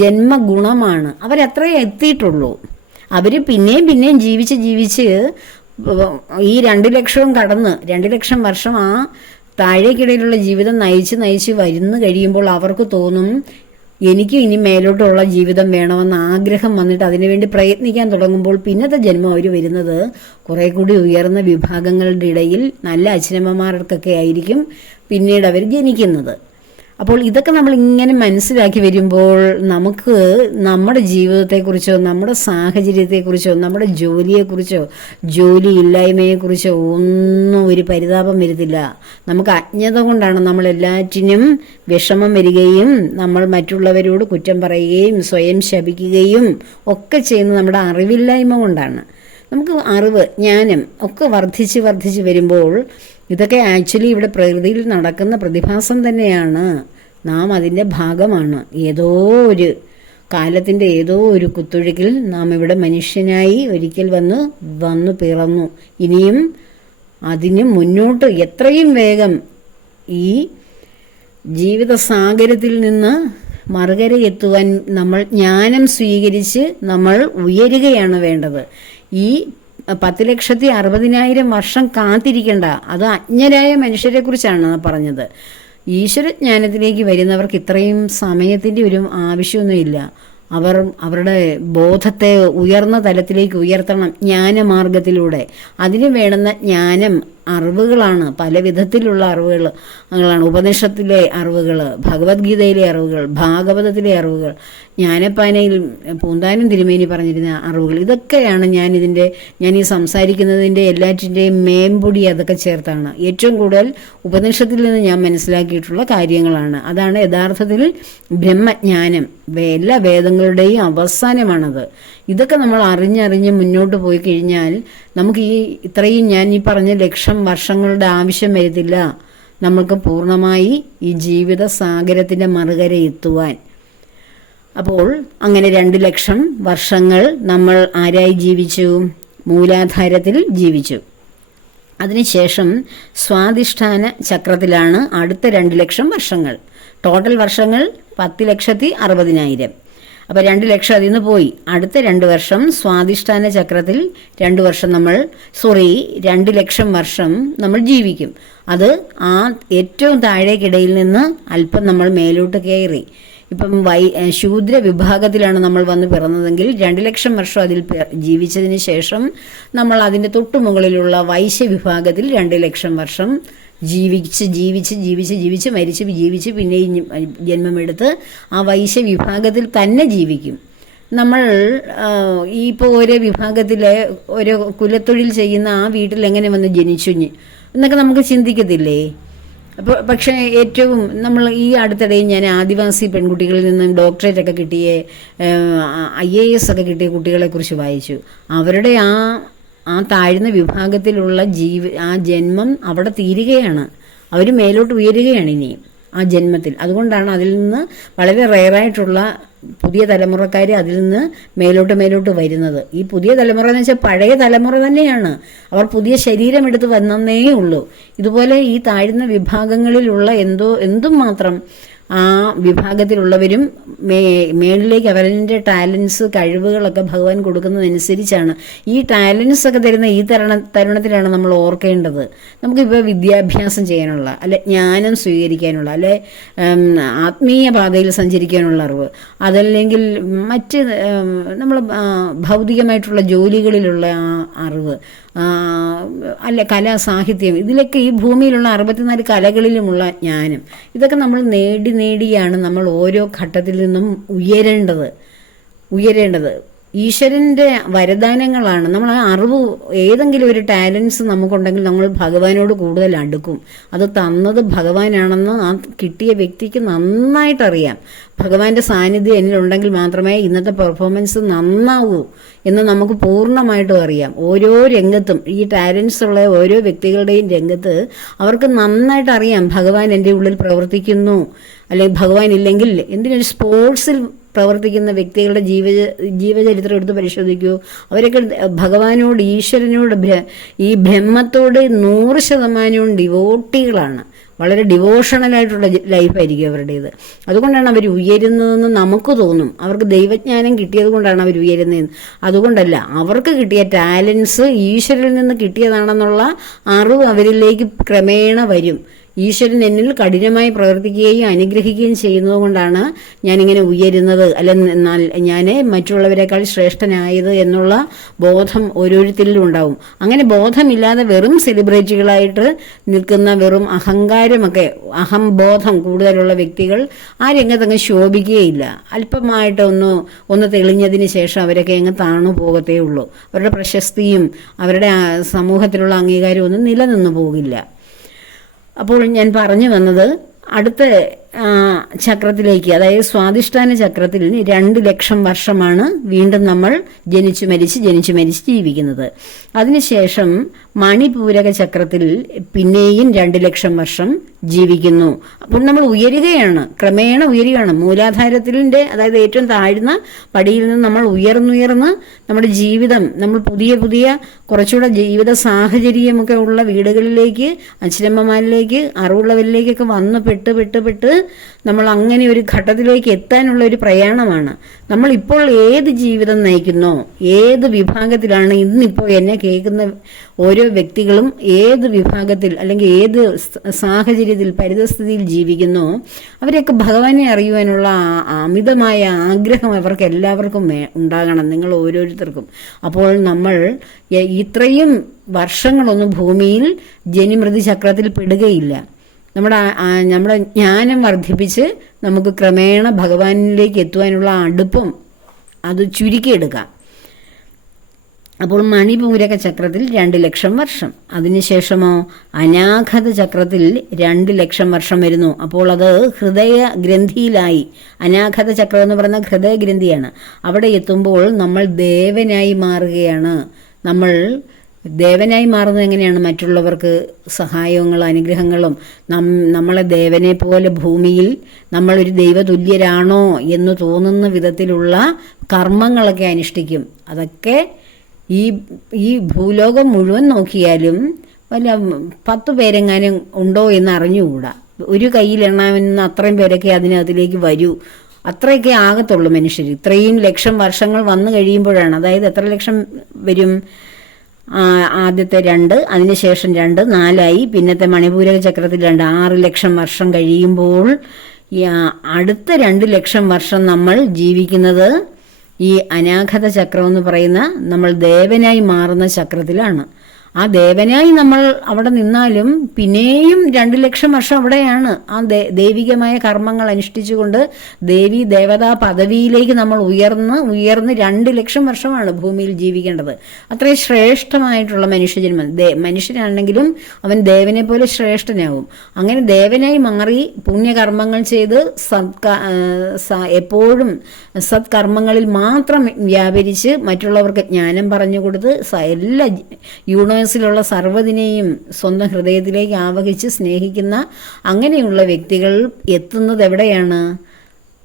ജന്മഗുണമാണ്. അവരത്രേ എത്തിയിട്ടുള്ളൂ. അവർ പിന്നെയും ജീവിച്ച് ഈ 2 ലക്ഷവും കടന്ന് 2 ലക്ഷം വർഷം ആ താഴേക്കിടയിലുള്ള ജീവിതം നയിച്ച് വരുന്നു കഴിയുമ്പോൾ അവർക്ക് തോന്നും എനിക്കും ഇനി മേലോട്ടുള്ള ജീവിതം വേണമെന്ന് ആഗ്രഹം വന്നിട്ട് അതിനുവേണ്ടി പ്രയത്നിക്കാൻ തുടങ്ങുമ്പോൾ പിന്നത്തെ ജന്മം അവർ വരുന്നത് കുറേ കൂടി ഉയർന്ന വിഭാഗങ്ങളുടെ ഇടയിൽ നല്ല അച്ഛനമ്മമാർക്കൊക്കെ ആയിരിക്കും പിന്നീട് അവർ ജനിക്കുന്നത്. അപ്പോൾ ഇതൊക്കെ നമ്മൾ ഇങ്ങനെ മനസ്സിലാക്കി വരുമ്പോൾ നമുക്ക് നമ്മുടെ ജീവിതത്തെക്കുറിച്ചോ നമ്മുടെ സാഹചര്യത്തെക്കുറിച്ചോ നമ്മുടെ ജോലിയെക്കുറിച്ചോ ജോലിയില്ലായ്മയെക്കുറിച്ചോ ഒന്നും ഒരു പരിതാപം വരുത്തില്ല. നമുക്ക് അജ്ഞത കൊണ്ടാണ് നമ്മൾ എല്ലാറ്റിനും വിഷമം വരികയും നമ്മൾ മറ്റുള്ളവരോട് കുറ്റം പറയുകയും സ്വയം ശപിക്കുകയും ഒക്കെ ചെയ്യുന്നത് നമ്മുടെ അറിവില്ലായ്മ കൊണ്ടാണ്. നമുക്ക് അറിവ്, ജ്ഞാനം ഒക്കെ വർദ്ധിച്ച് വരുമ്പോൾ ഇതൊക്കെ ആക്ച്വലി ഇവിടെ പ്രകൃതിയിൽ നടക്കുന്ന പ്രതിഭാസം തന്നെയാണ്. നാം അതിൻ്റെ ഭാഗമാണ്. ഏതോ ഒരു കാലത്തിൻ്റെ ഏതോ ഒരു കുത്തൊഴുക്കിൽ നാം ഇവിടെ മനുഷ്യനായി ഒരിക്കൽ വന്നു പിറന്നു. ഇനിയും അതിന് മുന്നോട്ട് എത്രയും വേഗം ഈ ജീവിത സാഗരത്തിൽ നിന്ന് മറുകരയെത്തുവാൻ നമ്മൾ ജ്ഞാനം സ്വീകരിച്ച് നമ്മൾ ഉയരുകയാണ് വേണ്ടത്. ഈ 10,60,000 വർഷം കാത്തിരിക്കേണ്ട. അത് അജ്ഞരായ മനുഷ്യരെ കുറിച്ചാണ് പറഞ്ഞത്. ഈശ്വരജ്ഞാനത്തിലേക്ക് വരുന്നവർക്ക് ഇത്രയും സമയത്തിൻ്റെ ഒരു ആവശ്യമൊന്നുമില്ല. അവരുടെ ബോധത്തെ ഉയർന്ന തലത്തിലേക്ക് ഉയർത്തണം ജ്ഞാനമാർഗത്തിലൂടെ. അതിന് വേണ്ടുന്ന ജ്ഞാനം അറിവുകളാണ്, പല വിധത്തിലുള്ള അറിവുകളാണ്. ഉപനിഷത്തിലെ അറിവുകൾ, ഭഗവത്ഗീതയിലെ അറിവുകൾ, ഭാഗവതത്തിലെ അറിവുകൾ, ജ്ഞാനപ്പാനയിൽ പൂന്താനം തിരുമേനി പറഞ്ഞിരുന്ന അറിവുകൾ. ഇതൊക്കെയാണ് ഞാൻ ഈ സംസാരിക്കുന്നതിൻ്റെ എല്ലാറ്റിൻ്റെയും മേമ്പൊടി അതൊക്കെ ചേർത്താണ്. ഏറ്റവും കൂടുതൽ ഉപനിഷത്തിൽ നിന്ന് ഞാൻ മനസ്സിലാക്കിയിട്ടുള്ള കാര്യങ്ങളാണ്. അതാണ് യഥാർത്ഥത്തിൽ ബ്രഹ്മജ്ഞാനം. എല്ലാ വേദങ്ങളുടെയും അവസാനമാണത്. ഇതൊക്കെ നമ്മൾ അറിഞ്ഞ് മുന്നോട്ട് പോയി കഴിഞ്ഞാൽ നമുക്ക് ഇത്രയും ഞാൻ ഈ പറഞ്ഞ ലക്ഷം വർഷങ്ങളുടെ ആവശ്യം വരത്തില്ല. നമുക്ക് പൂർണ്ണമായി ഈ ജീവിത സാഗരത്തിൻ്റെ മറുകര എത്തുവാൻ. അപ്പോൾ അങ്ങനെ 2 ലക്ഷം വർഷങ്ങൾ നമ്മൾ ആരായി ജീവിച്ചു? മൂലാധാരത്തിൽ ജീവിച്ചു. അതിനുശേഷം സ്വാധിഷ്ഠാന ചക്രത്തിലാണ് അടുത്ത 2 ലക്ഷം വർഷങ്ങൾ. ടോട്ടൽ വർഷങ്ങൾ 10,60,000. അപ്പോൾ 2 ലക്ഷം അതിൽ നിന്ന് പോയി. അടുത്ത 2 വർഷം സ്വാധിഷ്ഠാന ചക്രത്തിൽ 2 ലക്ഷം വർഷം നമ്മൾ ജീവിക്കും. അത് ആ ഏറ്റവും താഴേക്കിടയിൽ നിന്ന് അല്പം നമ്മൾ മേലോട്ട് കയറി. ഇപ്പം ശൂദ്ര വിഭാഗത്തിലാണ് നമ്മൾ വന്ന് പിറന്നതെങ്കിൽ 2 ലക്ഷം വർഷം അതിൽ ജീവിച്ചതിന് ശേഷം നമ്മൾ അതിൻ്റെ തൊട്ടുമുകളിലുള്ള വൈശ്യ വിഭാഗത്തിൽ 2 ലക്ഷം വർഷം ജീവിച്ച് മരിച്ച് ജീവിച്ച് പിന്നെയും ജന്മമെടുത്ത് ആ വൈശ്യ വിഭാഗത്തിൽ തന്നെ ജീവിക്കും. നമ്മൾ ഇപ്പോൾ ഓരോ വിഭാഗത്തിലെ ഓരോ കുലത്തൊഴിൽ ചെയ്യുന്ന ആ വീട്ടിൽ എങ്ങനെ വന്ന് ജനിച്ചു എന്നൊക്കെ നമുക്ക് ചിന്തിക്കത്തില്ലേ? അപ്പോൾ പക്ഷേ ഏറ്റവും നമ്മൾ ഈ അടുത്തിടയിൽ ഞാൻ ആദിവാസി പെൺകുട്ടികളിൽ നിന്നും ഡോക്ടറേറ്റ് ഒക്കെ കിട്ടിയ IAS ഒക്കെ കിട്ടിയ കുട്ടികളെക്കുറിച്ച് വായിച്ചു. അവരുടെ ആ താഴ്ന്ന വിഭാഗത്തിലുള്ള ആ ജന്മം അവിടെ തീരുകയാണ്. അവർ മേലോട്ട് ഉയരുകയാണ് ഇനിയും ആ ജന്മത്തിൽ. അതുകൊണ്ടാണ് അതിൽ നിന്ന് വളരെ റെയറായിട്ടുള്ള പുതിയ തലമുറക്കാർ അതിൽ നിന്ന് മേലോട്ട് വരുന്നത്. ഈ പുതിയ തലമുറ എന്ന് വെച്ചാൽ പഴയ തലമുറ തന്നെയാണ്. അവർ പുതിയ ശരീരം എടുത്ത് വന്നേ ഉള്ളൂ. ഇതുപോലെ ഈ താഴ്ന്ന വിഭാഗങ്ങളിലുള്ള എന്തും മാത്രം ആ വിഭാഗത്തിലുള്ളവരും മേളിലേക്ക് അവരുടെ ടാലൻസ്, കഴിവുകളൊക്കെ ഭഗവാൻ കൊടുക്കുന്നതനുസരിച്ചാണ്. ഈ ടാലൻസ് ഒക്കെ തരുന്ന ഈ തരുണത്തിലാണ് നമ്മൾ ഓർക്കേണ്ടത്. നമുക്കിപ്പോൾ വിദ്യാഭ്യാസം ചെയ്യാനുള്ള, അല്ലെ ജ്ഞാനം സ്വീകരിക്കാനുള്ള, അല്ലെ ആത്മീയ പാതയിൽ സഞ്ചരിക്കാനുള്ള അറിവ്, അതല്ലെങ്കിൽ മറ്റ് നമ്മൾ ഭൗതികമായിട്ടുള്ള ജോലികളിലുള്ള ആ അറിവ്, അല്ലെ കലാ സാഹിത്യം, ഇതിലൊക്കെ ഈ ഭൂമിയിലുള്ള 64 കലകളിലുമുള്ള ജ്ഞാനം, ഇതൊക്കെ നമ്മൾ നേടിയാണ് നമ്മൾ ഓരോ ഘട്ടത്തിൽ നിന്നും ഉയരേണ്ടത്. ഈശ്വരൻ്റെ വരദാനങ്ങളാണ്. നമ്മൾ ആ അറിവ്, ഏതെങ്കിലും ഒരു ടാലൻസ് നമുക്കുണ്ടെങ്കിൽ നമ്മൾ ഭഗവാനോട് കൂടുതൽ അടുക്കും. അത് തന്നത് ഭഗവാനാണെന്ന് ആ കിട്ടിയ വ്യക്തിക്ക് നന്നായിട്ടറിയാം. ഭഗവാന്റെ സാന്നിധ്യം എന്നിലുണ്ടെങ്കിൽ മാത്രമേ ഇന്നത്തെ പെർഫോമൻസ് നന്നാവൂ എന്ന് നമുക്ക് പൂർണ്ണമായിട്ടും അറിയാം. ഓരോ രംഗത്തും ഈ ടാലൻസ് ഉള്ള ഓരോ വ്യക്തികളുടെയും രംഗത്ത് അവർക്ക് നന്നായിട്ട് അറിയാം ഭഗവാൻ എൻ്റെ ഉള്ളിൽ പ്രവർത്തിക്കുന്നു. അല്ലെങ്കിൽ ഭഗവാൻ ഇല്ലെങ്കിൽ എന്തിനൊരു സ്പോർട്സിൽ പ്രവർത്തിക്കുന്ന വ്യക്തികളുടെ ജീവചരിത്രം എടുത്ത് പരിശോധിക്കൂ. അവരൊക്കെ ഭഗവാനോട്, ഈശ്വരനോട്, ഈ ബ്രഹ്മത്തോട് 100% ഡിവോട്ടികളാണ്. വളരെ ഡിവോഷണലായിട്ടുള്ള ലൈഫായിരിക്കും അവരുടേത്. അതുകൊണ്ടാണ് അവർ ഉയരുന്നതെന്ന് നമുക്ക് തോന്നും. അവർക്ക് ദൈവജ്ഞാനം കിട്ടിയത് കൊണ്ടാണ് അവർ ഉയരുന്നതെന്ന്. അതുകൊണ്ടല്ല, അവർക്ക് കിട്ടിയ ടാലൻസ് ഈശ്വരനിൽ നിന്ന് കിട്ടിയതാണെന്നുള്ള അറിവ് അവരിലേക്ക് ക്രമേണ വരും. ഈശ്വരൻ എന്നിൽ കഠിനമായി പ്രവർത്തിക്കുകയും അനുഗ്രഹിക്കുകയും ചെയ്യുന്നത് കൊണ്ടാണ് ഞാനിങ്ങനെ ഉയരുന്നത്, ഞാൻ മറ്റുള്ളവരെക്കാൾ ശ്രേഷ്ഠനായത് എന്നുള്ള ബോധം ഓരോരുത്തരിലും ഉണ്ടാവും. അങ്ങനെ ബോധമില്ലാതെ വെറും സെലിബ്രിറ്റികളായിട്ട് നിൽക്കുന്ന, വെറും അഹങ്കാരമൊക്കെ, അഹംബോധം കൂടുതലുള്ള വ്യക്തികൾ ആ രംഗത്തങ്ങ് ശോഭിക്കുകയില്ല. അല്പമായിട്ട് ഒന്ന് തെളിഞ്ഞതിന് ശേഷം അവരൊക്കെ അങ്ങ് താണു പോകത്തേ ഉള്ളൂ. അവരുടെ പ്രശസ്തിയും അവരുടെ സമൂഹത്തിലുള്ള അംഗീകാരവും ഒന്നും നിലനിന്നു പോകില്ല. അപ്പോൾ ഞാൻ പറഞ്ഞു വന്നത്, അടുത്ത ചക്രത്തിലേക്ക്, അതായത് സ്വാധിഷ്ഠാന ചക്രത്തിൽ 2,00,000 വർഷമാണ് വീണ്ടും നമ്മൾ ജനിച്ചു മരിച്ച് ജീവിക്കുന്നത്. അതിനുശേഷം മണിപൂരക ചക്രത്തിൽ പിന്നെയും 2,00,000 വർഷം ജീവിക്കുന്നു. അപ്പോൾ നമ്മൾ ഉയരുകയാണ്, ക്രമേണ ഉയരുകയാണ്. മൂലാധാരത്തിൻ്റെ, അതായത് ഏറ്റവും താഴ്ന്ന പടിയിൽ നിന്ന് നമ്മൾ ഉയർന്നുയർന്ന് നമ്മുടെ ജീവിതം, നമ്മൾ പുതിയ കുറച്ചുകൂടെ ജീവിത സാഹചര്യമൊക്കെ ഉള്ള വീടുകളിലേക്ക്, അച്ഛനമ്മമാരിലേക്ക്, അറിവുള്ളവരിലേക്കൊക്കെ വന്ന് പെട്ട് നമ്മൾ അങ്ങനെ ഒരു ഘട്ടത്തിലേക്ക് എത്താനുള്ള ഒരു പ്രയാണമാണ്. നമ്മളിപ്പോൾ ഏത് ജീവിതം നയിക്കുന്നോ, ഏത് വിഭാഗത്തിലാണ് ഇന്നിപ്പോൾ എന്നെ കേൾക്കുന്ന ഓരോ വ്യക്തികളും ഏത് വിഭാഗത്തിൽ അല്ലെങ്കിൽ ഏത് സാഹചര്യത്തിൽ, പരിതസ്ഥിതിയിൽ ജീവിക്കുന്നോ, അവരെയൊക്കെ ഭഗവാനെ അറിയുവാനുള്ള അമിതമായ ആഗ്രഹം അവർക്ക് എല്ലാവർക്കും ഉണ്ടാകണം, നിങ്ങൾ ഓരോരുത്തർക്കും. അപ്പോൾ നമ്മൾ ഇത്രയും വർഷങ്ങളൊന്നും ഭൂമിയിൽ ജനിമൃതി ചക്രത്തിൽ പെടുകയില്ല. നമ്മുടെ ജ്ഞാനം വർദ്ധിപ്പിച്ച് നമുക്ക് ക്രമേണ ഭഗവാനിലേക്ക് എത്തുവാനുള്ള അടുപ്പം അത് ചുരുക്കിയെടുക്കാം. അപ്പോൾ മണിപൂരക ചക്രത്തിൽ 2,00,000 വർഷം. അതിനുശേഷമോ അനാഘത ചക്രത്തിൽ 2,00,000 വർഷം വരുന്നു. അപ്പോൾ അത് ഹൃദയ ഗ്രന്ഥിയിലായി. അനാഘത ചക്രം എന്ന് പറയുന്ന ഹൃദയഗ്രന്ഥിയാണ്. അവിടെ എത്തുമ്പോൾ നമ്മൾ ദേവനായി മാറുകയാണ്. നമ്മൾ ദേവനായി മാറുന്നത് എങ്ങനെയാണ്? മറ്റുള്ളവർക്ക് സഹായങ്ങളും അനുഗ്രഹങ്ങളും, നമ്മളെ ദേവനെ പോലെ ഭൂമിയിൽ നമ്മളൊരു ദൈവതുല്യരാണോ എന്ന് തോന്നുന്ന വിധത്തിലുള്ള കർമ്മങ്ങളൊക്കെ അനുഷ്ഠിക്കും. അതൊക്കെ ഈ ഭൂലോകം മുഴുവൻ നോക്കിയാലും വല്ല 10 പേരെങ്ങാനും ഉണ്ടോ എന്ന് അറിഞ്ഞുകൂടാ. ഒരു കയ്യിൽ എണ്ണാമെന്ന് അത്രയും പേരൊക്കെ അതിനകത്തിലേക്ക് വരൂ. അത്രയൊക്കെ ആകത്തുള്ളൂ മനുഷ്യർ. ഇത്രയും ലക്ഷം വർഷങ്ങൾ വന്നു കഴിയുമ്പോഴാണ്, അതായത് എത്ര ലക്ഷം വരും? ആദ്യത്തെ 2, അതിനുശേഷം 2, 4ആയി. പിന്നത്തെ മണിപൂരക ചക്രത്തിൽ 2, 6,00,000 വർഷം കഴിയുമ്പോൾ അടുത്ത 2,00,000 വർഷം നമ്മൾ ജീവിക്കുന്നത് ഈ അനാഘത ചക്രം എന്ന് പറയുന്ന നമ്മൾ ദേവനായി മാറുന്ന ചക്രത്തിലാണ്. ആ ദേവനായി നമ്മൾ അവിടെ നിന്നാലും പിന്നെയും 2,00,000 വർഷം അവിടെയാണ്. ആ ദൈവികമായ കർമ്മങ്ങൾ അനുഷ്ഠിച്ചുകൊണ്ട് ദേവി ദേവതാ പദവിയിലേക്ക് നമ്മൾ ഉയർന്ന് 2,00,000 വർഷമാണ് ഭൂമിയിൽ ജീവിക്കേണ്ടത്. അത്രയും ശ്രേഷ്ഠമായിട്ടുള്ള മനുഷ്യജന്മം. മനുഷ്യനാണെങ്കിലും അവൻ ദേവനെ പോലെ ശ്രേഷ്ഠനാവും. അങ്ങനെ ദേവനായി മാറി പുണ്യകർമ്മങ്ങൾ ചെയ്ത് എപ്പോഴും സത്കർമ്മങ്ങളിൽ മാത്രം വ്യാപരിച്ച് മറ്റുള്ളവർക്ക് ജ്ഞാനം പറഞ്ഞു കൊടുത്ത് എല്ലാ യൂണിവേഴ്സിലുള്ള സർവ്വതിനെയും സ്വന്തം ഹൃദയത്തിലേക്ക് ആവഹിച്ച് സ്നേഹിക്കുന്ന അങ്ങനെയുള്ള വ്യക്തികൾ എത്തുന്നത് എവിടെയാണ്?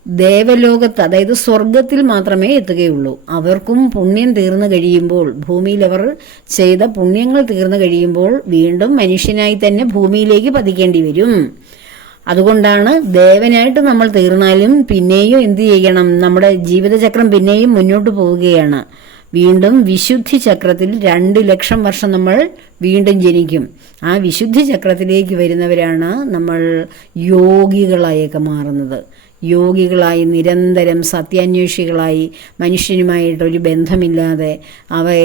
ദേവലോകത്ത്, അതായത് സ്വർഗത്തിൽ മാത്രമേ എത്തുകയുള്ളൂ. അവർക്കും പുണ്യം തീർന്നു കഴിയുമ്പോൾ, ഭൂമിയിൽ അവർ ചെയ്ത പുണ്യങ്ങൾ തീർന്നു കഴിയുമ്പോൾ വീണ്ടും മനുഷ്യനായി തന്നെ ഭൂമിയിലേക്ക് പതിക്കേണ്ടി വരും. അതുകൊണ്ടാണ് ദേവനായിട്ട് നമ്മൾ തീർന്നാലും പിന്നെയും എന്ത് ചെയ്യണം? നമ്മുടെ ജീവിതചക്രം പിന്നെയും മുന്നോട്ട് പോവുകയാണ്. വീണ്ടും വിശുദ്ധി ചക്രത്തിൽ 2,00,000 വർഷം നമ്മൾ വീണ്ടും ജനിക്കും. ആ വിശുദ്ധി ചക്രത്തിലേക്ക് വരുന്നവരാണ് നമ്മൾ യോഗികളായൊക്കെ മാറുന്നത്. യോഗികളായി നിരന്തരം സത്യാന്വേഷികളായി മനുഷ്യനുമായിട്ടൊരു ബന്ധമില്ലാതെ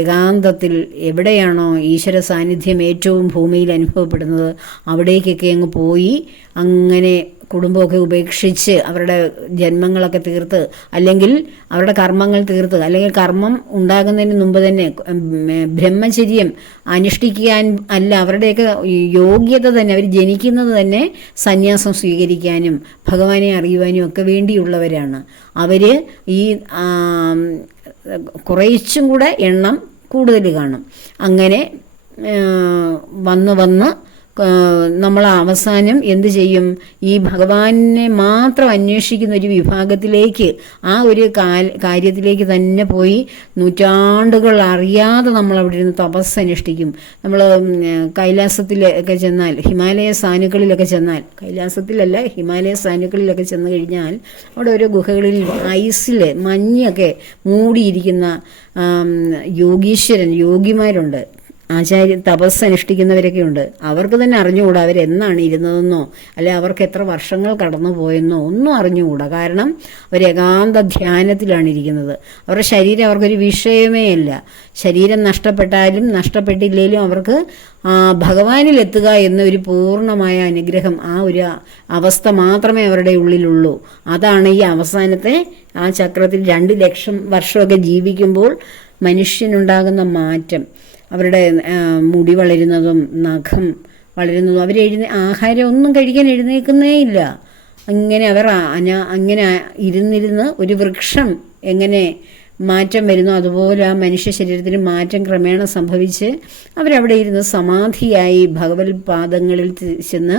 ഏകാന്തത്തിൽ എവിടെയാണോ ഈശ്വര സാന്നിധ്യം ഏറ്റവും ഭൂമിയിൽ അനുഭവപ്പെടുന്നത് അവിടേക്കൊക്കെ അങ്ങ് പോയി അങ്ങനെ കുടുംബമൊക്കെ ഉപേക്ഷിച്ച് അവരുടെ ജന്മങ്ങളൊക്കെ തീർത്ത്, അല്ലെങ്കിൽ അവരുടെ കർമ്മങ്ങൾ തീർത്ത്, അല്ലെങ്കിൽ കർമ്മം ഉണ്ടാകുന്നതിന് മുമ്പ് തന്നെ ബ്രഹ്മചര്യം അനുഷ്ഠിക്കാൻ അല്ല, അവരുടെയൊക്കെ യോഗ്യത തന്നെ, അവർ ജനിക്കുന്നത് തന്നെ സന്യാസം സ്വീകരിക്കാനും ഭഗവാനെ അറിയുവാനും ഒക്കെ വേണ്ടിയുള്ളവരാണ്. അവർ ഈ കുറേച്ചും കൂടെ എണ്ണം കൂടുതൽ കാണും. അങ്ങനെ വന്ന് നമ്മൾ അവസാനം എന്ത് ചെയ്യും? ഈ ഭഗവാനെ മാത്രം അന്വേഷിക്കുന്ന ഒരു വിഭാഗത്തിലേക്ക്, ആ ഒരു കാര്യത്തിലേക്ക് തന്നെ പോയി നൂറ്റാണ്ടുകൾ അറിയാതെ നമ്മൾ അവിടെ ഇരുന്ന് തപസ് അനുഷ്ഠിക്കും. നമ്മൾ കൈലാസത്തിലൊക്കെ ചെന്നാൽ, ഹിമാലയ സാനുക്കളിലൊക്കെ ചെന്നാൽ, കൈലാസത്തിലല്ല ഹിമാലയ സാനുക്കളിലൊക്കെ ചെന്ന് കഴിഞ്ഞാൽ അവിടെ ഓരോ ഗുഹകളിൽ ഐസിൽ മഞ്ഞൊക്കെ മൂടിയിരിക്കുന്ന യോഗിമാരുണ്ട്. തപസ് അനുഷ്ഠിക്കുന്നവരൊക്കെ ഉണ്ട്. അവർക്ക് തന്നെ അറിഞ്ഞുകൂടാ അവരെന്നാണ് ഇരുന്നതെന്നോ അല്ലെ അവർക്ക് എത്ര വർഷങ്ങൾ കടന്നു പോയെന്നോ ഒന്നും അറിഞ്ഞുകൂടാ. കാരണം അവർ ഏകാന്ത ധ്യാനത്തിലാണ് ഇരിക്കുന്നത്. അവരുടെ ശരീരം അവർക്കൊരു വിഷയമേ അല്ല. ശരീരം നഷ്ടപ്പെട്ടാലും നഷ്ടപ്പെട്ടില്ലെങ്കിലും അവർക്ക് ഭഗവാനിലെത്തുക എന്നൊരു പൂർണ്ണമായ അനുഗ്രഹം, ആ ഒരു അവസ്ഥ മാത്രമേ അവരുടെ ഉള്ളിലുള്ളൂ. അതാണ് ഈ അവസാനത്തെ ആ ചക്രത്തിൽ 2,00,000 വർഷമൊക്കെ ജീവിക്കുമ്പോൾ മനുഷ്യനുണ്ടാകുന്ന മാറ്റം. അവരുടെ മുടി വളരുന്നതും നഖം വളരുന്നതും, ആഹാരം ഒന്നും കഴിക്കാൻ എഴുന്നേൽക്കുന്നേ ഇല്ല. അങ്ങനെ അവർ അങ്ങനെ ഇരുന്നിരുന്ന് ഒരു വൃക്ഷം എങ്ങനെ മാറ്റം വരുന്നു അതുപോലെ ആ മനുഷ്യ ശരീരത്തിന് മാറ്റം ക്രമേണ സംഭവിച്ച് അവരവിടെ ഇരുന്ന് സമാധിയായി ഭഗവത് പാദങ്ങളിൽ ചെന്ന്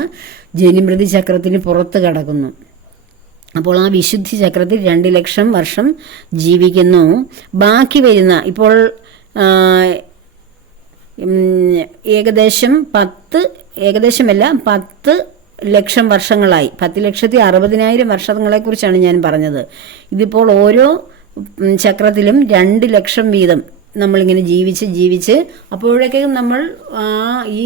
ജനിമൃതി ചക്രത്തിന് പുറത്ത് കടക്കുന്നു. അപ്പോൾ ആ വിശുദ്ധി ചക്രത്തിൽ 2 ലക്ഷം വർഷം ജീവിക്കുന്നു. ബാക്കി വരുന്ന ഇപ്പോൾ ഏകദേശമല്ല 10 ലക്ഷം വർഷങ്ങളായി. 10,60,000 വർഷങ്ങളെക്കുറിച്ചാണ് ഞാൻ പറഞ്ഞത്. ഇതിപ്പോൾ ഓരോ ചക്രത്തിലും 2 ലക്ഷം വീതം നമ്മളിങ്ങനെ ജീവിച്ച് അപ്പോഴേക്കും നമ്മൾ ഈ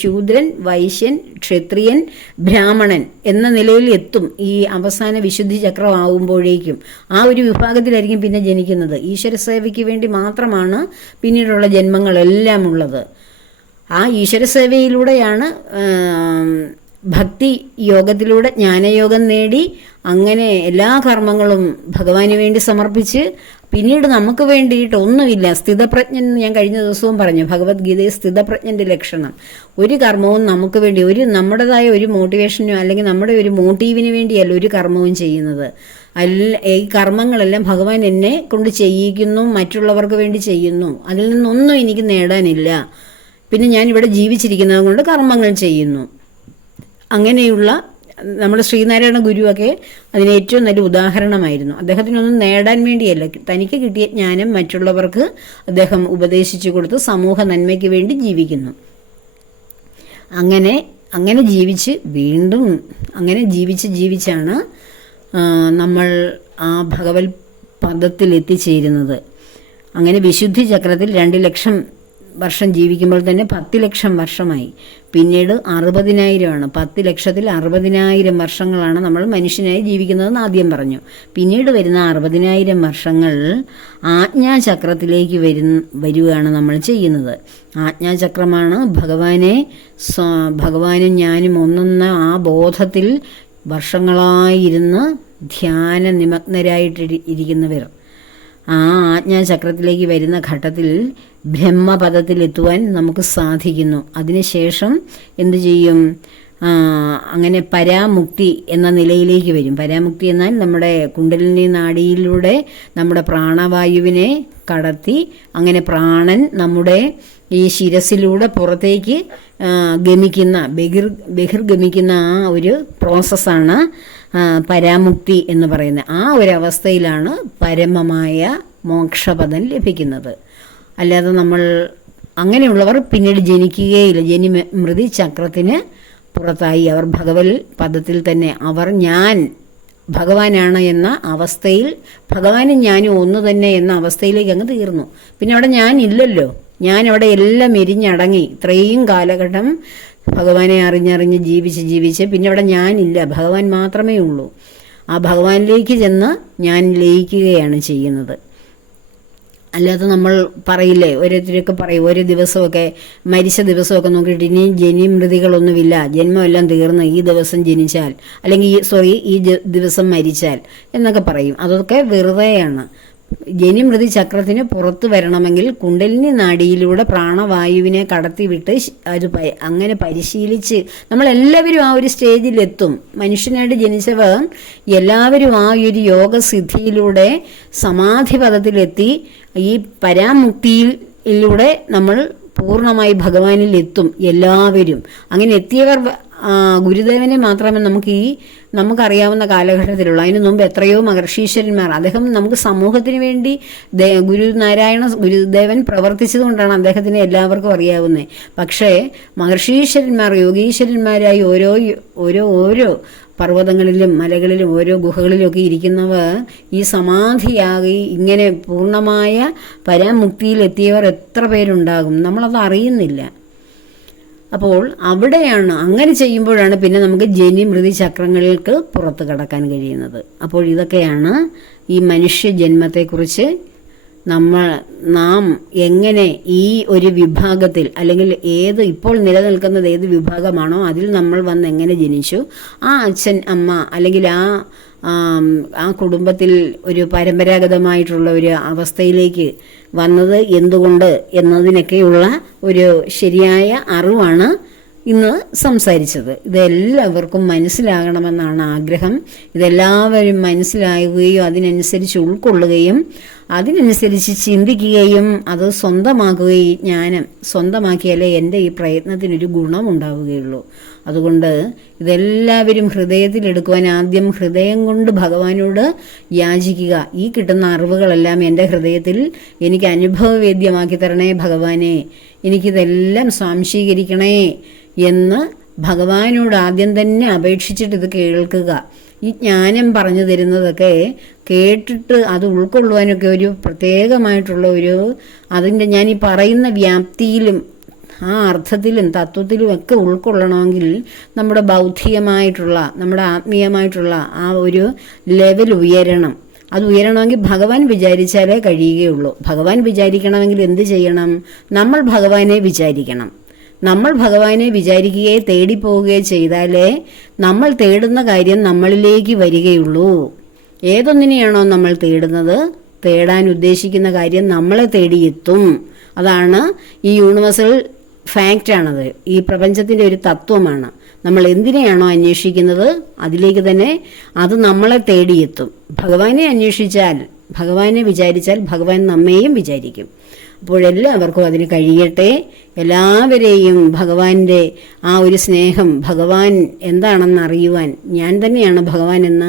ശൂദ്രൻ, വൈശ്യൻ, ക്ഷത്രിയൻ, ബ്രാഹ്മണൻ എന്ന നിലയിൽ എത്തും. ഈ അവസാന വിശുദ്ധി ചക്രം ആവുമ്പോഴേക്കും ആ ഒരു വിഭാഗത്തിലായിരിക്കും പിന്നെ ജനിക്കുന്നത്. ഈശ്വര സേവയ്ക്ക് വേണ്ടി മാത്രമാണ് പിന്നീടുള്ള ജന്മങ്ങളെല്ലാം ഉള്ളത്. ആ ഈശ്വര സേവയിലൂടെയാണ് ഭക്തി യോഗത്തിലൂടെ ജ്ഞാനയോഗം നേടി അങ്ങനെ എല്ലാ കർമ്മങ്ങളും ഭഗവാന് വേണ്ടി സമർപ്പിച്ച് പിന്നീട് നമുക്ക് വേണ്ടിയിട്ട് ഒന്നുമില്ല. സ്ഥിതപ്രജ്ഞൻ ഞാൻ കഴിഞ്ഞ ദിവസവും പറഞ്ഞു, ഭഗവത്ഗീതയിൽ സ്ഥിതപ്രജ്ഞന്റെ ലക്ഷണം. ഒരു കർമ്മവും നമുക്ക് വേണ്ടി നമ്മുടേതായ ഒരു മോട്ടിവേഷനോ അല്ലെങ്കിൽ നമ്മുടെ ഒരു മോട്ടീവിന് വേണ്ടിയല്ല ഒരു കർമ്മവും ചെയ്യുന്നത്. ഈ കർമ്മങ്ങളെല്ലാം ഭഗവാൻ എന്നെ കൊണ്ട് ചെയ്യിക്കുന്നു, മറ്റുള്ളവർക്ക് വേണ്ടി ചെയ്യുന്നു. അതിൽ നിന്നൊന്നും എനിക്ക് നേടാനില്ല. പിന്നെ ഞാൻ ഇവിടെ ജീവിച്ചിരിക്കുന്നത് കൊണ്ട് കർമ്മങ്ങൾ ചെയ്യുന്നു. അങ്ങനെയുള്ള നമ്മുടെ ശ്രീനാരായണ ഗുരുവൊക്കെ അതിന് ഏറ്റവും നല്ല ഉദാഹരണമായിരുന്നു. അദ്ദേഹത്തിനൊന്നും നേടാൻ വേണ്ടിയല്ല, തനിക്ക് കിട്ടിയ ജ്ഞാനം മറ്റുള്ളവർക്ക് അദ്ദേഹം ഉപദേശിച്ചു കൊടുത്ത് സമൂഹ നന്മയ്ക്ക് വേണ്ടി ജീവിക്കുന്നു. അങ്ങനെ ജീവിച്ച് വീണ്ടും അങ്ങനെ ജീവിച്ചാണ് നമ്മൾ ആ ഭഗവത് പദത്തിൽ എത്തിച്ചേരുന്നത്. അങ്ങനെ വിശുദ്ധി ചക്രത്തിൽ 2 ലക്ഷം വർഷം ജീവിക്കുമ്പോൾ തന്നെ 10 ലക്ഷം വർഷമായി. പിന്നീട് 60,000 10 ലക്ഷത്തിൽ 60,000 വർഷങ്ങളാണ് നമ്മൾ മനുഷ്യനായി ജീവിക്കുന്നതെന്ന് ആദ്യം പറഞ്ഞു. പിന്നീട് വരുന്ന 60,000 വർഷങ്ങൾ ആജ്ഞാചക്രത്തിലേക്ക് വരികയാണ് നമ്മൾ ചെയ്യുന്നത്. ആജ്ഞാചക്രമാണ് ഭഗവാനും ഞാനും ഒന്നെന്ന ആ ബോധത്തിൽ വർഷങ്ങളായിരുന്ന് ധ്യാന നിമഗ്നരായിട്ടിരിക്കുന്നവർ. ആ ആജ്ഞാചക്രത്തിലേക്ക് വരുന്ന ഘട്ടത്തിൽ ബ്രഹ്മപദത്തിലെത്തുവാൻ നമുക്ക് സാധിക്കുന്നു. അതിനുശേഷം എന്തു ചെയ്യും? അങ്ങനെ പരാമുക്തി എന്ന നിലയിലേക്ക് വരും. പരാമുക്തി എന്നാൽ നമ്മുടെ കുണ്ടലിനി നാഡിയിലൂടെ നമ്മുടെ പ്രാണവായുവിനെ കടത്തി അങ്ങനെ പ്രാണൻ നമ്മുടെ ഈ ശിരസിലൂടെ പുറത്തേക്ക് ഗമിക്കുന്ന ബഹിർഗമിക്കുന്ന ആ ഒരു പ്രോസസ്സാണ് പരാമുക്തി എന്ന് പറയുന്നത്. ആ ഒരവസ്ഥയിലാണ് പരമമായ മോക്ഷപദം ലഭിക്കുന്നത്. അല്ലാതെ നമ്മൾ അങ്ങനെയുള്ളവർ പിന്നീട് ജനിക്കുകയില്ല. ജനിമൃതി ചക്രത്തിന് പുറത്തായി അവർ ഭഗവത് പദത്തിൽ തന്നെ ഞാൻ ഭഗവാനാണ് എന്ന അവസ്ഥയിൽ, ഭഗവാനും ഞാനും ഒന്ന് തന്നെ എന്ന അവസ്ഥയിലേക്ക് അങ്ങ് തീർന്നു. പിന്നെ അവിടെ ഞാനില്ലല്ലോ, ഞാൻ അവിടെ എല്ലാം എരിഞ്ഞടങ്ങി. ഇത്രയും കാലഘട്ടം ഭഗവാനെ അറിഞ്ഞറിഞ്ഞ് ജീവിച്ച് പിന്നെ അവിടെ ഞാനില്ല, ഭഗവാൻ മാത്രമേ ഉള്ളൂ. ആ ഭഗവാനിലേക്ക് ചെന്ന് ഞാൻ ലയിക്കുകയാണ് ചെയ്യുന്നത്. അല്ലാതെ നമ്മൾ പറയില്ലേ, ഓരോരുത്തരൊക്കെ പറയും ഓരോ ദിവസമൊക്കെ മരിച്ച ദിവസമൊക്കെ നോക്കിയിട്ട് ഇനി ജനിമൃതികളൊന്നുമില്ല, ജന്മമെല്ലാം തീർന്ന് ഈ ദിവസം ജനിച്ചാൽ അല്ലെങ്കിൽ ഈ ദിവസം മരിച്ചാൽ എന്നൊക്കെ പറയും. അതൊക്കെ വെറുതെയാണ്. ജനിമൃതി ചക്രത്തിന് പുറത്തു വരണമെങ്കിൽ കുണ്ടലിനി നാഡിയിലൂടെ പ്രാണവായുവിനെ കടത്തിവിട്ട് അത് അങ്ങനെ പരിശീലിച്ച് നമ്മളെല്ലാവരും ആ ഒരു സ്റ്റേജിലെത്തും. മനുഷ്യനായിട്ട് ജനിച്ചവർ എല്ലാവരും ആ ഒരു യോഗസിദ്ധിയിലൂടെ സമാധിപദത്തിലെത്തി ഈ പരാമുക്തിയിലൂടെ നമ്മൾ പൂർണ്ണമായി ഭഗവാനിൽ എത്തും എല്ലാവരും. അങ്ങനെ എത്തിയവർ ഗുരുദേവനെ മാത്രമേ നമുക്കറിയാവുന്ന കാലഘട്ടത്തിലുള്ള, അതിനു മുമ്പ് എത്രയോ മഹർഷീശ്വരന്മാർ, അദ്ദേഹം നമുക്ക് സമൂഹത്തിന് വേണ്ടി ഗുരുദേവൻ പ്രവർത്തിച്ചതുകൊണ്ടാണ് അദ്ദേഹത്തിനെ എല്ലാവർക്കും അറിയാവുന്നത്. പക്ഷേ മഹർഷീശ്വരന്മാർ യോഗീശ്വരന്മാരായി ഓരോ പർവ്വതങ്ങളിലും മലകളിലും ഓരോ ഗുഹകളിലുമൊക്കെ ഇരിക്കുന്നവർ ഈ സമാധിയാകി ഇങ്ങനെ പൂർണ്ണമായ പരമുക്തിയിലെത്തിയവർ എത്ര പേരുണ്ടാകും, നമ്മളത് അറിയുന്നില്ല. അപ്പോൾ അവിടെയാണ്, അങ്ങനെ ചെയ്യുമ്പോഴാണ് പിന്നെ നമുക്ക് ജനിമൃതി ചക്രങ്ങൾക്ക് പുറത്ത് കടക്കാൻ കഴിയുന്നത്. അപ്പോൾ ഇതൊക്കെയാണ് ഈ മനുഷ്യ ജന്മത്തെക്കുറിച്ച് നാം എങ്ങനെ ഈ ഒരു വിഭാഗത്തിൽ അല്ലെങ്കിൽ ഇപ്പോൾ നിലനിൽക്കുന്നത് ഏത് വിഭാഗമാണോ അതിൽ നമ്മൾ വന്ന് എങ്ങനെ ജനിച്ചു, ആ അച്ഛൻ അമ്മ അല്ലെങ്കിൽ ആ കുടുംബത്തിൽ ഒരു പരമ്പരാഗതമായിട്ടുള്ള ഒരു അവസ്ഥയിലേക്ക് വന്നത് എന്തുകൊണ്ട് എന്നതിനൊക്കെയുള്ള ഒരു ശരിയായ അറിവാണ് ഇന്ന് സംസാരിച്ചത്. ഇതെല്ലാവർക്കും മനസ്സിലാകണമെന്നാണ് ആഗ്രഹം. ഇതെല്ലാവരും മനസ്സിലാകുകയും അതിനനുസരിച്ച് ഉൾക്കൊള്ളുകയും അതിനനുസരിച്ച് ചിന്തിക്കുകയും അത് സ്വന്തമാക്കുകയും, ജ്ഞാനം സ്വന്തമാക്കിയാലേ എൻ്റെ ഈ പ്രയത്നത്തിനൊരു ഗുണമുണ്ടാവുകയുള്ളൂ. അതുകൊണ്ട് ഇതെല്ലാവരും ഹൃദയത്തിലെടുക്കുവാൻ ആദ്യം ഹൃദയം കൊണ്ട് ഭഗവാനോട് യാചിക്കുക. ഈ കിട്ടുന്ന അറിവുകളെല്ലാം എൻ്റെ ഹൃദയത്തിൽ എനിക്ക് അനുഭവവേദ്യമാക്കി തരണേ ഭഗവാനെ, എനിക്കിതെല്ലാം സ്വാംശീകരിക്കണേ എന്ന് ഭഗവാനോട് ആദ്യം തന്നെ അപേക്ഷിച്ചിട്ട് ഇത് കേൾക്കുക. ഈ ജ്ഞാനം പറഞ്ഞു തരുന്നതൊക്കെ കേട്ടിട്ട് അത് ഉൾക്കൊള്ളുവാനൊക്കെ ഒരു പ്രത്യേകമായിട്ടുള്ള അതിൻ്റെ ഞാൻ ഈ പറയുന്ന വ്യാപ്തിയിലും ആ അർത്ഥത്തിലും തത്വത്തിലും ഒക്കെ ഉൾക്കൊള്ളണമെങ്കിൽ നമ്മുടെ ബൗദ്ധികമായിട്ടുള്ള, നമ്മുടെ ആത്മീയമായിട്ടുള്ള ആ ഒരു ലെവൽ ഉയരണം. അത് ഉയരണമെങ്കിൽ ഭഗവാൻ വിചാരിച്ചാലേ കഴിയുകയുള്ളൂ. ഭഗവാൻ വിചാരിക്കണമെങ്കിൽ എന്ത് ചെയ്യണം? നമ്മൾ ഭഗവാനെ വിചാരിക്കണം. നമ്മൾ ഭഗവാനെ വിചാരിക്കുകയോ തേടിപ്പോവുകയോ ചെയ്താലേ നമ്മൾ തേടുന്ന കാര്യം നമ്മളിലേക്ക് വരികയുള്ളൂ. ഏതൊന്നിനെയാണോ നമ്മൾ തേടുന്നത്, തേടാൻ ഉദ്ദേശിക്കുന്ന കാര്യം നമ്മളെ തേടിയെത്തും. അതാണ് ഈ യൂണിവേഴ്സൽ ഫാക്റ്റാണത്. ഈ പ്രപഞ്ചത്തിൻ്റെ ഒരു തത്വമാണ്. നമ്മൾ എന്തിനെയാണോ അന്വേഷിക്കുന്നത് അതിലേക്ക് തന്നെ അത് നമ്മളെ തേടിയെത്തും. ഭഗവാനെ അന്വേഷിച്ചാൽ, ഭഗവാനെ വിചാരിച്ചാൽ ഭഗവാൻ നമ്മെയും വിചാരിക്കും. അപ്പോഴെല്ലാവർക്കും അതിന് കഴിയട്ടെ. എല്ലാവരെയും ഭഗവാന്റെ ആ ഒരു സ്നേഹം, ഭഗവാൻ എന്താണെന്ന് അറിയുവാൻ, ഞാൻ തന്നെയാണ് ഭഗവാൻ എന്ന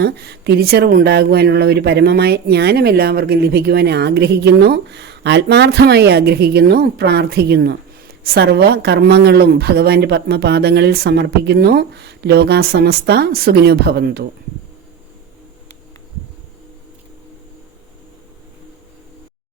തിരിച്ചറിവുണ്ടാകുവാനുള്ള ഒരു പരമമായ ജ്ഞാനം എല്ലാവർക്കും ലഭിക്കുവാൻ ആഗ്രഹിക്കുന്നു, ആത്മാർത്ഥമായി ആഗ്രഹിക്കുന്നു, പ്രാർത്ഥിക്കുന്നു. സർവ കർമ്മങ്ങളും ഭഗവാന്റെ പത്മപാദങ്ങളിൽ സമർപ്പിക്കുന്നു. ലോകാ സമസ്ത സുഖിനോ ഭവന്തു.